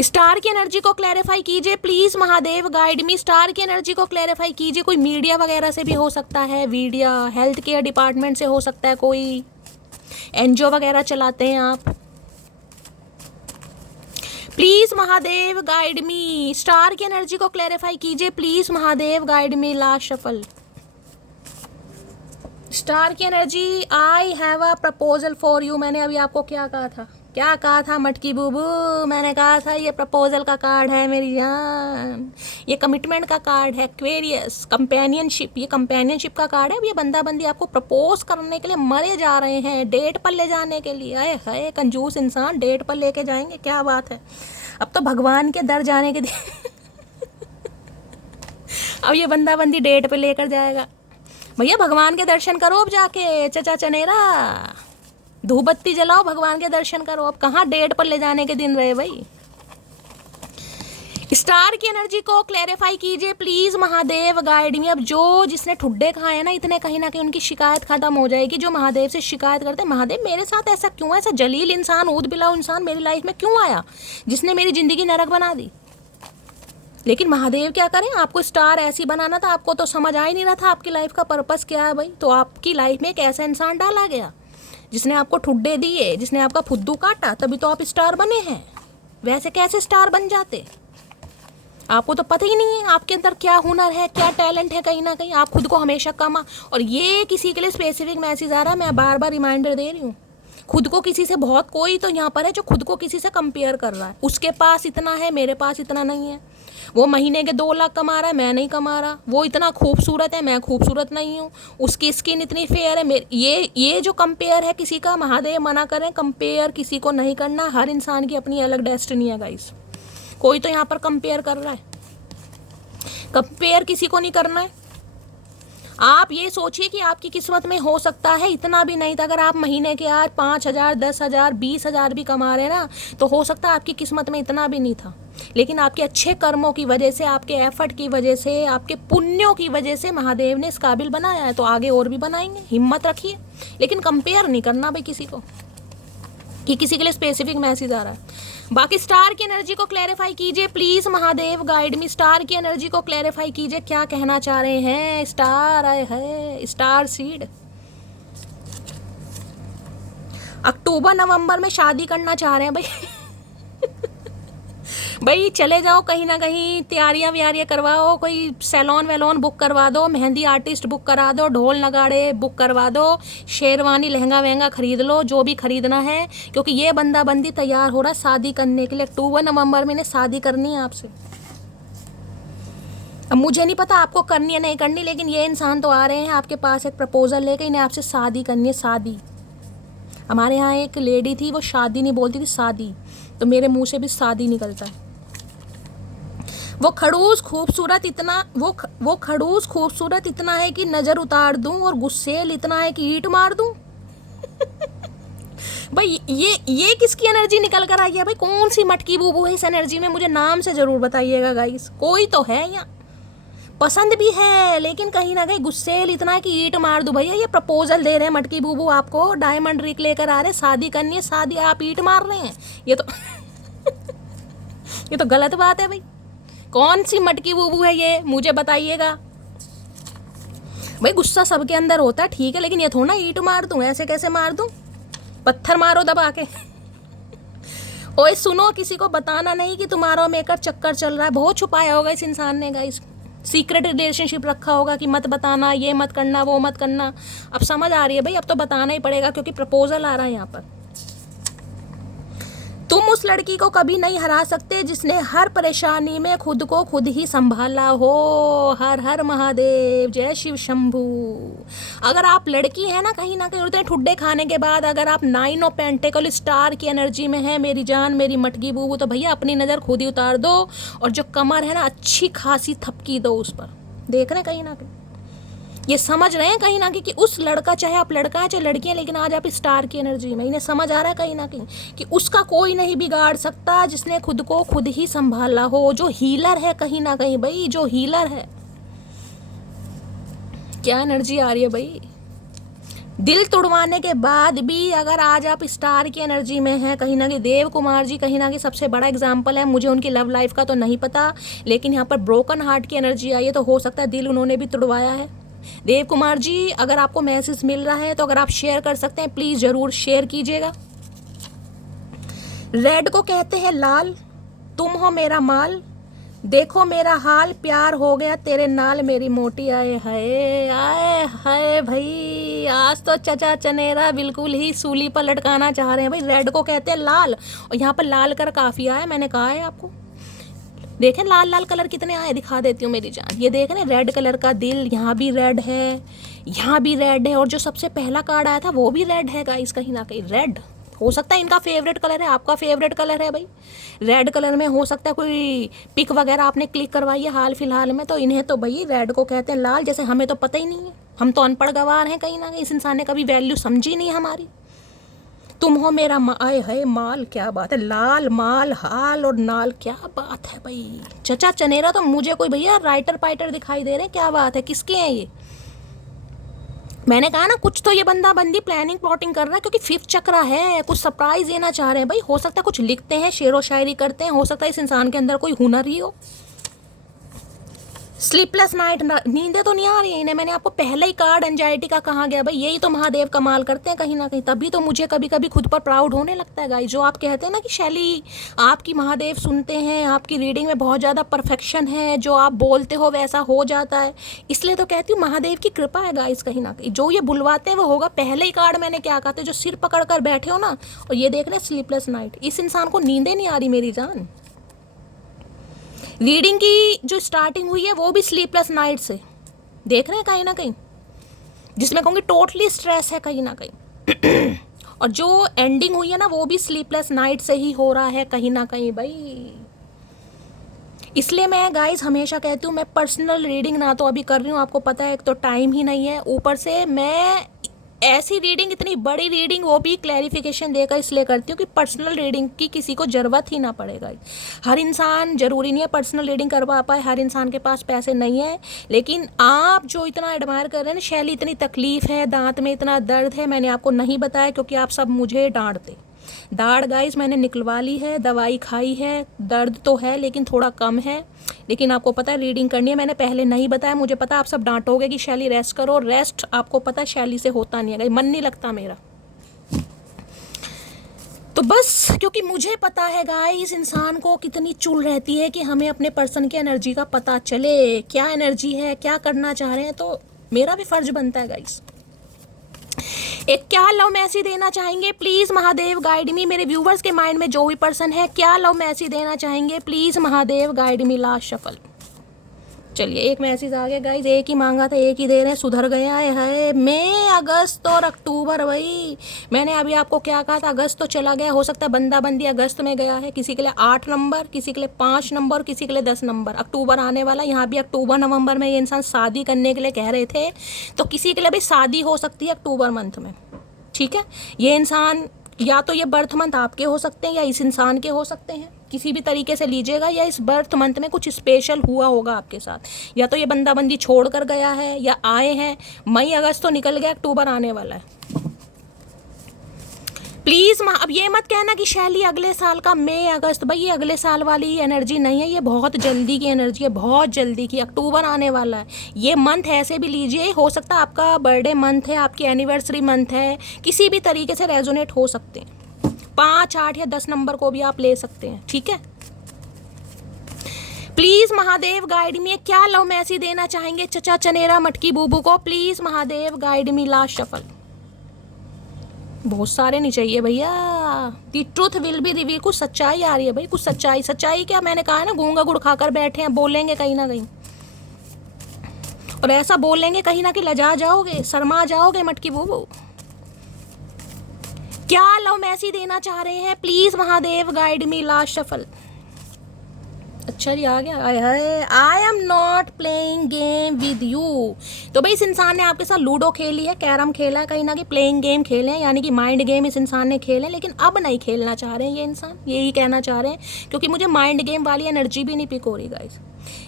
स्टार की एनर्जी को क्लैरिफाई कीजिए please Mahadev, guide me. Star की एनर्जी को क्लैरिफाई कीजिए। कोई मीडिया वगैरह से भी हो सकता है, मीडिया, हेल्थ केयर डिपार्टमेंट से हो सकता है, कोई एनजीओ वगैरह चलाते हैं आप। Please Mahadev guide me. Star की एनर्जी को क्लैरिफाई कीजिए please Mahadev, guide me. Last shuffle. Star की energy, I have a proposal for you. मैंने अभी आपको क्या कहा था? क्या कहा था मटकी बूबू? मैंने कहा था ये प्रपोजल का कार्ड है मेरी जान, ये कमिटमेंट का कार्ड है। एक्वेरियस, कंपेनियनशिप, ये कंपेनियनशिप का कार्ड है। अब ये बंदा बंदी आपको प्रपोज करने के लिए मरे जा रहे हैं, डेट पर ले जाने के लिए। अरे है कंजूस इंसान, डेट पर लेके जाएंगे, क्या बात है। अब तो भगवान के दर जाने के अब ये बंदा बंदी डेट पे लेकर जाएगा। भैया भगवान के दर्शन करो अब जाके, चचा चनेरा, धूप बत्ती जलाओ, भगवान के दर्शन करो। अब कहाँ डेट पर ले जाने के दिन रहे भाई। स्टार की एनर्जी को क्लैरिफाई कीजिए प्लीज महादेव, गाइड मी। अब जो जिसने ठुड्डे खाए ना इतने, कहीं ना कहीं उनकी शिकायत खत्म हो जाएगी। जो महादेव से शिकायत करते हैं, महादेव मेरे साथ ऐसा क्यों है, ऐसा जलील इंसान, ऊद बिलाव इंसान मेरी लाइफ में क्यों आया, जिसने मेरी जिंदगी नरक बना दी। लेकिन महादेव क्या करें, आपको स्टार ऐसी बनाना था, आपको तो समझ आ ही नहीं रहा था आपकी लाइफ का पर्पस क्या है भाई। तो आपकी लाइफ में एक ऐसा इंसान डाला गया जिसने आपको ठुड्डे दिए, जिसने आपका फुद्दू काटा, तभी तो आप स्टार बने हैं। वैसे कैसे स्टार बन जाते? आपको तो पता ही नहीं है आपके अंदर क्या हुनर है, क्या टैलेंट है। कहीं ना कहीं आप खुद को हमेशा कमा, और ये किसी के लिए स्पेसिफिक मैसेज आ रहा है, मैं बार बार रिमाइंडर दे रही हूँ। खुद को किसी से बहुत, कोई तो यहाँ पर है जो खुद को किसी से कंपेयर कर रहा है। उसके पास इतना है, मेरे पास इतना नहीं है। वो महीने के 2 लाख कमा रहा है, मैं नहीं कमा रहा। वो इतना खूबसूरत है, मैं खूबसूरत नहीं हूँ। उसकी स्किन इतनी फेयर है, ये जो कंपेयर है किसी का, महादेव मना करें, कंपेयर किसी को नहीं करना। हर इंसान की अपनी अलग डेस्टिनी है गाइस। कोई तो यहाँ पर कंपेयर कर रहा है, कंपेयर किसी को नहीं करना है। आप ये सोचिए कि आपकी किस्मत में हो सकता है इतना भी नहीं था। अगर आप महीने के आज 5,000, 10,000, 20,000 भी कमा रहे ना, तो हो सकता है आपकी किस्मत में इतना भी नहीं था। लेकिन आपके अच्छे कर्मों की वजह से, आपके एफर्ट की वजह से, आपके पुण्यों की वजह से महादेव ने इस काबिल बनाया है। तो आगे और भी बनाएंगे, हिम्मत रखिए। लेकिन कंपेयर नहीं करना भाई किसी को, कि किसी के लिए स्पेसिफिक मैसेज आ रहा है। बाकी स्टार की एनर्जी को क्लैरिफाई कीजिए please Mahadev, guide me. Star की एनर्जी को क्लैरिफाई कीजिए, क्या कहना चाह रहे हैं स्टार? आए है स्टार सीड। अक्टूबर नवंबर में शादी करना चाह रहे हैं भाई। भाई चले जाओ कहीं ना कहीं, तैयारियां व्यारियां करवाओ, कोई सैलून वैलून बुक करवा दो, मेहंदी आर्टिस्ट बुक करा दो, ढोल नगाड़े बुक करवा दो, शेरवानी लहंगा वहंगा खरीद लो, जो भी खरीदना है। क्योंकि ये बंदा बंदी तैयार हो रहा है शादी करने के लिए। अक्टूबर नवंबर में इन्हें शादी करनी है आपसे। अब मुझे नहीं पता आपको करनी है नहीं करनी, लेकिन ये इंसान तो आ रहे हैं आपके पास एक प्रपोजल लेके, इन्हें आपसे शादी करनी है। शादी, हमारे यहाँ एक लेडी थी, वो शादी नहीं बोलती थी, शादी। तो मेरे मुंह से भी शादी निकलता है। वो खड़ूस खूबसूरत इतना, वो खड़ूस खूबसूरत इतना है कि नजर उतार दूं, और गुस्सेल इतना है कि ईंट मार दूं। भाई ये किसकी एनर्जी निकल कर आई है भाई? कौन सी मटकी बूबू है इस एनर्जी में? मुझे नाम से जरूर बताइएगा गाइस। कोई तो है यहाँ, पसंद भी है, लेकिन कहीं ना कहीं गुस्सेल इतना है कि ईंट मार दूं। भैया ये प्रपोजल दे रहे हैं मटकी बूबू आपको, डायमंड रिंग लेकर आ रहे हैं, शादी करनी है, शादी आप ईंट मार रहे हैं। ये तो ये तो गलत बात है भाई। कौन सी मटकी बूबू है ये, मुझे बताइएगा भाई। गुस्सा सबके अंदर होता है, ठीक है, लेकिन ये थोड़ा ईंट मार दूं, ऐसे कैसे मार दूं? पत्थर मारो दबा के। ओए सुनो, किसी को बताना नहीं कि तुम्हारा मेकर चक्कर चल रहा है। बहुत छुपाया होगा इस इंसान ने गाइस, सीक्रेट रिलेशनशिप रखा होगा कि मत बताना, ये मत करना, वो मत करना। अब समझ आ रही है भाई, अब तो बताना ही पड़ेगा क्योंकि प्रपोजल आ रहा है यहाँ पर। तुम उस लड़की को कभी नहीं हरा सकते जिसने हर परेशानी में खुद को खुद ही संभाला हो। हर हर महादेव, जय शिव शंभू। अगर आप लड़की है ना कहीं उतने ठुड्डे खाने के बाद, अगर आप 9 ऑफ पेंटिकल स्टार की एनर्जी में है मेरी जान, मेरी मटकी बूबू, तो भैया अपनी नज़र खुद ही उतार दो और जो कमर है ना अच्छी खासी थपकी दो उस पर। देख रहे कहीं ना कहीं ये समझ रहे हैं कहीं ना कहीं कि उस लड़का, चाहे आप लड़का है चाहे लड़की है, लेकिन आज आप स्टार की एनर्जी में, इन्हें समझ आ रहा है कहीं ना कहीं कि उसका कोई नहीं बिगाड़ सकता जिसने खुद को खुद ही संभाला हो। जो हीलर है कहीं ना कहीं भाई, जो हीलर है। क्या एनर्जी आ रही है भाई। दिल तोड़वाने के बाद भी अगर आज आप स्टार की एनर्जी में हैं कहीं ना कहीं, देव कुमार जी कहीं ना कहीं सबसे बड़ा एग्जाम्पल है। मुझे उनकी लव लाइफ का तो नहीं पता, लेकिन यहाँ पर ब्रोकन हार्ट की एनर्जी आई है, तो हो सकता है दिल उन्होंने भी तोड़वाया है। देव कुमार जी, अगर आपको मैसेज मिल रहा है तो अगर आप शेयर कर सकते हैं प्लीज जरूर शेयर कीजिएगा। रेड को कहते हैं लाल, तुम हो मेरा माल, देखो मेरा हाल, प्यार हो गया तेरे नाल मेरी मोटी। आए हाय भाई, आज तो चचा चनेरा बिल्कुल ही सूली पर लटकाना चाह रहे हैं भाई। रेड को कहते हैं लाल, और यहाँ पर लाल कर काफी आया, मैंने कहा है आपको। देखें लाल लाल कलर कितने आए, दिखा देती हूँ मेरी जान। ये देखें ना, रेड कलर का दिल, यहाँ भी रेड है, यहाँ भी रेड है, और जो सबसे पहला कार्ड आया था वो भी रेड है गाइस। कहीं ना कहीं रेड हो सकता है इनका फेवरेट कलर है, आपका फेवरेट कलर है भाई। रेड कलर में हो सकता है कोई पिक वगैरह आपने क्लिक करवाई है हाल फिलहाल में, तो इन्हें तो भाई रेड को कहते हैं लाल। जैसे हमें तो पता ही नहीं है, हम तो अनपढ़ गवार हैं कहीं ना कहीं, इस इंसान ने कभी वैल्यू समझी नहीं हमारी। तुम हो मेरा आए है माल, क्या बात है। लाल माल हाल और नाल, क्या बात है भाई। चचा चनेरा तो मुझे कोई भैया राइटर पाइटर दिखाई दे रहे हैं, क्या बात है, किसके हैं ये। मैंने कहा ना कुछ तो ये बंदा बंदी प्लानिंग प्लॉटिंग कर रहा है, क्योंकि 5th चक्रा है, कुछ सरप्राइज देना चाह रहे हैं भाई। हो सकता है कुछ लिखते हैं, शेरो शायरी करते हैं, हो सकता है इस इंसान के अंदर कोई हुनर ही हो। स्लीपलेस नाइट, नींदें तो नहीं आ रही है इन्हें। मैंने आपको पहले ही कार्ड एंजाइटी का कहा गया भाई, यही तो महादेव कमाल करते हैं कहीं ना कहीं। तभी तो मुझे कभी कभी खुद पर प्राउड होने लगता है गाइस। जो आप कहते हैं ना कि शैली आपकी महादेव सुनते हैं, आपकी रीडिंग में बहुत ज़्यादा परफेक्शन है, जो आप बोलते हो वैसा हो जाता है, इसलिए तो कहती हूँ महादेव की कृपा है गाइस कहीं ना कहीं। जो ये बुलवाते हैं वो होगा। पहले ही कार्ड मैंने क्या कहा था, जो सिर पकड़ कर बैठे हो ना, और ये देख रहे हैं स्लीपलेस नाइट, इस इंसान को नींदें नहीं आ रही मेरी जान। रीडिंग की जो स्टार्टिंग हुई है वो भी स्लीपलेस नाइट से, देख रहे हैं कहीं ना कहीं, जिसमें कहूँगी टोटली स्ट्रेस है कहीं ना कहीं। और जो एंडिंग हुई है ना वो भी स्लीपलेस नाइट से ही हो रहा है कहीं ना कहीं भाई। इसलिए मैं गाइस हमेशा कहती हूँ, मैं पर्सनल रीडिंग ना तो अभी कर रही हूँ, आपको पता है, एक तो टाइम ही नहीं है, ऊपर से मैं ऐसी रीडिंग, इतनी बड़ी रीडिंग, वो भी क्लैरिफिकेशन देकर इसलिए करती हूँ कि पर्सनल रीडिंग की किसी को ज़रूरत ही ना पड़ेगा। हर इंसान ज़रूरी नहीं है पर्सनल रीडिंग करवा पाए, हर इंसान के पास पैसे नहीं है। लेकिन आप जो इतना एडमायर कर रहे हैं ना, शैली इतनी तकलीफ़ है, दांत में इतना दर्द है, मैंने आपको नहीं बताया क्योंकि आप सब मुझे डांटते। दाढ़ गाइस मैंने निकलवा ली है, दवाई खाई है, दर्द तो है लेकिन थोड़ा कम है। लेकिन आपको पता है रीडिंग करनी है, मैंने पहले नहीं बताया, मुझे पता आप सब डांटोगे कि शैली रेस्ट करो। रेस्ट आपको पता है शैली से होता नहीं है, मन नहीं लगता मेरा। तो बस क्योंकि मुझे पता है गाइस इंसान को कितनी चुल रहती है कि हमें अपने पर्सन की एनर्जी का पता चले, क्या एनर्जी है, क्या करना चाह रहे हैं, तो मेरा भी फर्ज बनता है गाइस। एक क्या लव मैसेज देना चाहेंगे प्लीज़ महादेव गाइड मी। मेरे व्यूवर्स के माइंड में जो भी पर्सन है, क्या लव मैसेज देना चाहेंगे please Mahadev guide me. Last shuffle, चलिए एक मैसेज आ गया गाइज, एक ही मांगा था एक ही दे रहे हैं, सुधर गया है। मई, अगस्त और अक्टूबर, भाई मैंने अभी आपको क्या कहा था, अगस्त तो चला गया, हो सकता है बंदा बंदी अगस्त में गया है, किसी के लिए 8 नंबर, किसी के लिए 5 नंबर, किसी के लिए 10 नंबर। अक्टूबर आने वाला, यहाँ भी अक्टूबर नवंबर में ये इंसान शादी करने के लिए कह रहे थे, तो किसी के लिए भी शादी हो सकती है अक्टूबर मंथ में, ठीक है। ये इंसान या तो ये बर्थ मंथ आपके हो सकते हैं या इस इंसान के हो सकते हैं, किसी भी तरीके से लीजिएगा, या इस बर्थ मंथ में कुछ स्पेशल हुआ होगा आपके साथ, या तो ये बंदा बंदी छोड़ कर गया है या आए हैं। मई अगस्त तो निकल गया, अक्टूबर आने वाला है। प्लीज़ अब ये मत कहना कि शैली अगले साल का मई अगस्त, भाई ये अगले साल वाली एनर्जी नहीं है, ये बहुत जल्दी की एनर्जी है, बहुत जल्दी की। अक्टूबर आने वाला है, ये मंथ ऐसे भी लीजिए, हो सकता है आपका बर्थडे मंथ है, आपकी एनिवर्सरी मंथ है, किसी भी तरीके से रेजोनेट हो सकते हैं। 5, 8 या 10 नंबर को भी आप ले सकते हैं, ठीक है। प्लीज महादेव गाइड मी, क्या लव मैसेज देना चाहेंगे चचा चनेरा मटकी बूबू को? Please Mahadev guide me, last shuffle. बहुत सारे नहीं चाहिए भैया। दी ट्रूथ विल बी रिवील, कुछ सच्चाई आ रही है भाई, कुछ सच्चाई। सच्चाई क्या, मैंने कहा है ना, गूंगा गुड़ खाकर बैठे हैं, बोलेंगे कहीं ना कहीं, और ऐसा बोलेंगे कहीं ना कहीं लजा जाओगे, शर्मा जाओगे मटकी बूबू। क्या लव मैसेज देना चाह रहे हैं? Please Mahadev guide me, last shuffle. अच्छा जी, आ गया। I am not playing game with you. तो भाई इस इंसान ने आपके साथ लूडो खेली है, कैरम खेला है, कहीं ना कहीं प्लेइंग गेम खेले हैं, यानी कि माइंड गेम इस इंसान ने खेले, लेकिन अब नहीं खेलना चाह रहे हैं ये इंसान, यही कहना चाह रहे हैं, क्योंकि मुझे माइंड गेम वाली एनर्जी भी नहीं पिक हो रही गाइस।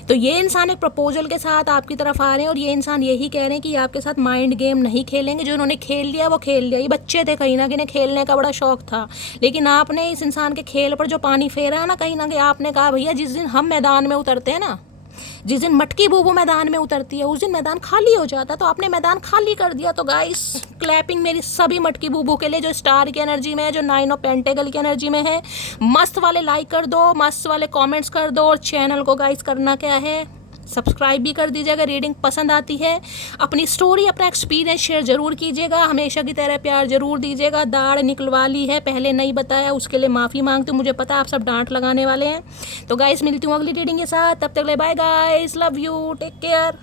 तो ये इंसान एक प्रपोजल के साथ आपकी तरफ आ रहे हैं, और ये इंसान यही कह रहे हैं कि आपके साथ माइंड गेम नहीं खेलेंगे, जो इन्होंने खेल लिया वो खेल लिया। ये बच्चे थे, कहीं ना कहीं खेलने का बड़ा शौक था, लेकिन आपने इस इंसान के खेल पर जो पानी फेरा है ना, कहीं ना कहीं आपने कहा भैया जिस दिन हम मैदान में उतरते हैं ना, जिस दिन मटकी बूबू मैदान में उतरती है, उस दिन मैदान खाली हो जाता है। तो आपने मैदान खाली कर दिया। तो गाइस क्लैपिंग मेरी सभी मटकी बूबू के लिए जो स्टार की एनर्जी में है, जो 9 ऑफ पेंटेकल की एनर्जी में है। मस्त वाले लाइक कर दो, मस्त वाले कमेंट्स कर दो, और चैनल को गाइस करना क्या है, सब्सक्राइब भी कर दीजिएगा। रीडिंग पसंद आती है, अपनी स्टोरी, अपना एक्सपीरियंस शेयर जरूर कीजिएगा, हमेशा की तरह प्यार जरूर दीजिएगा। दाढ़ निकलवा ली है, पहले नहीं बताया, उसके लिए माफ़ी मांगती हूँ, मुझे पता आप सब डांट लगाने वाले हैं। तो गाइस मिलती हूँ अगली रीडिंग के साथ, तब तक ले bye guys, love you, take care.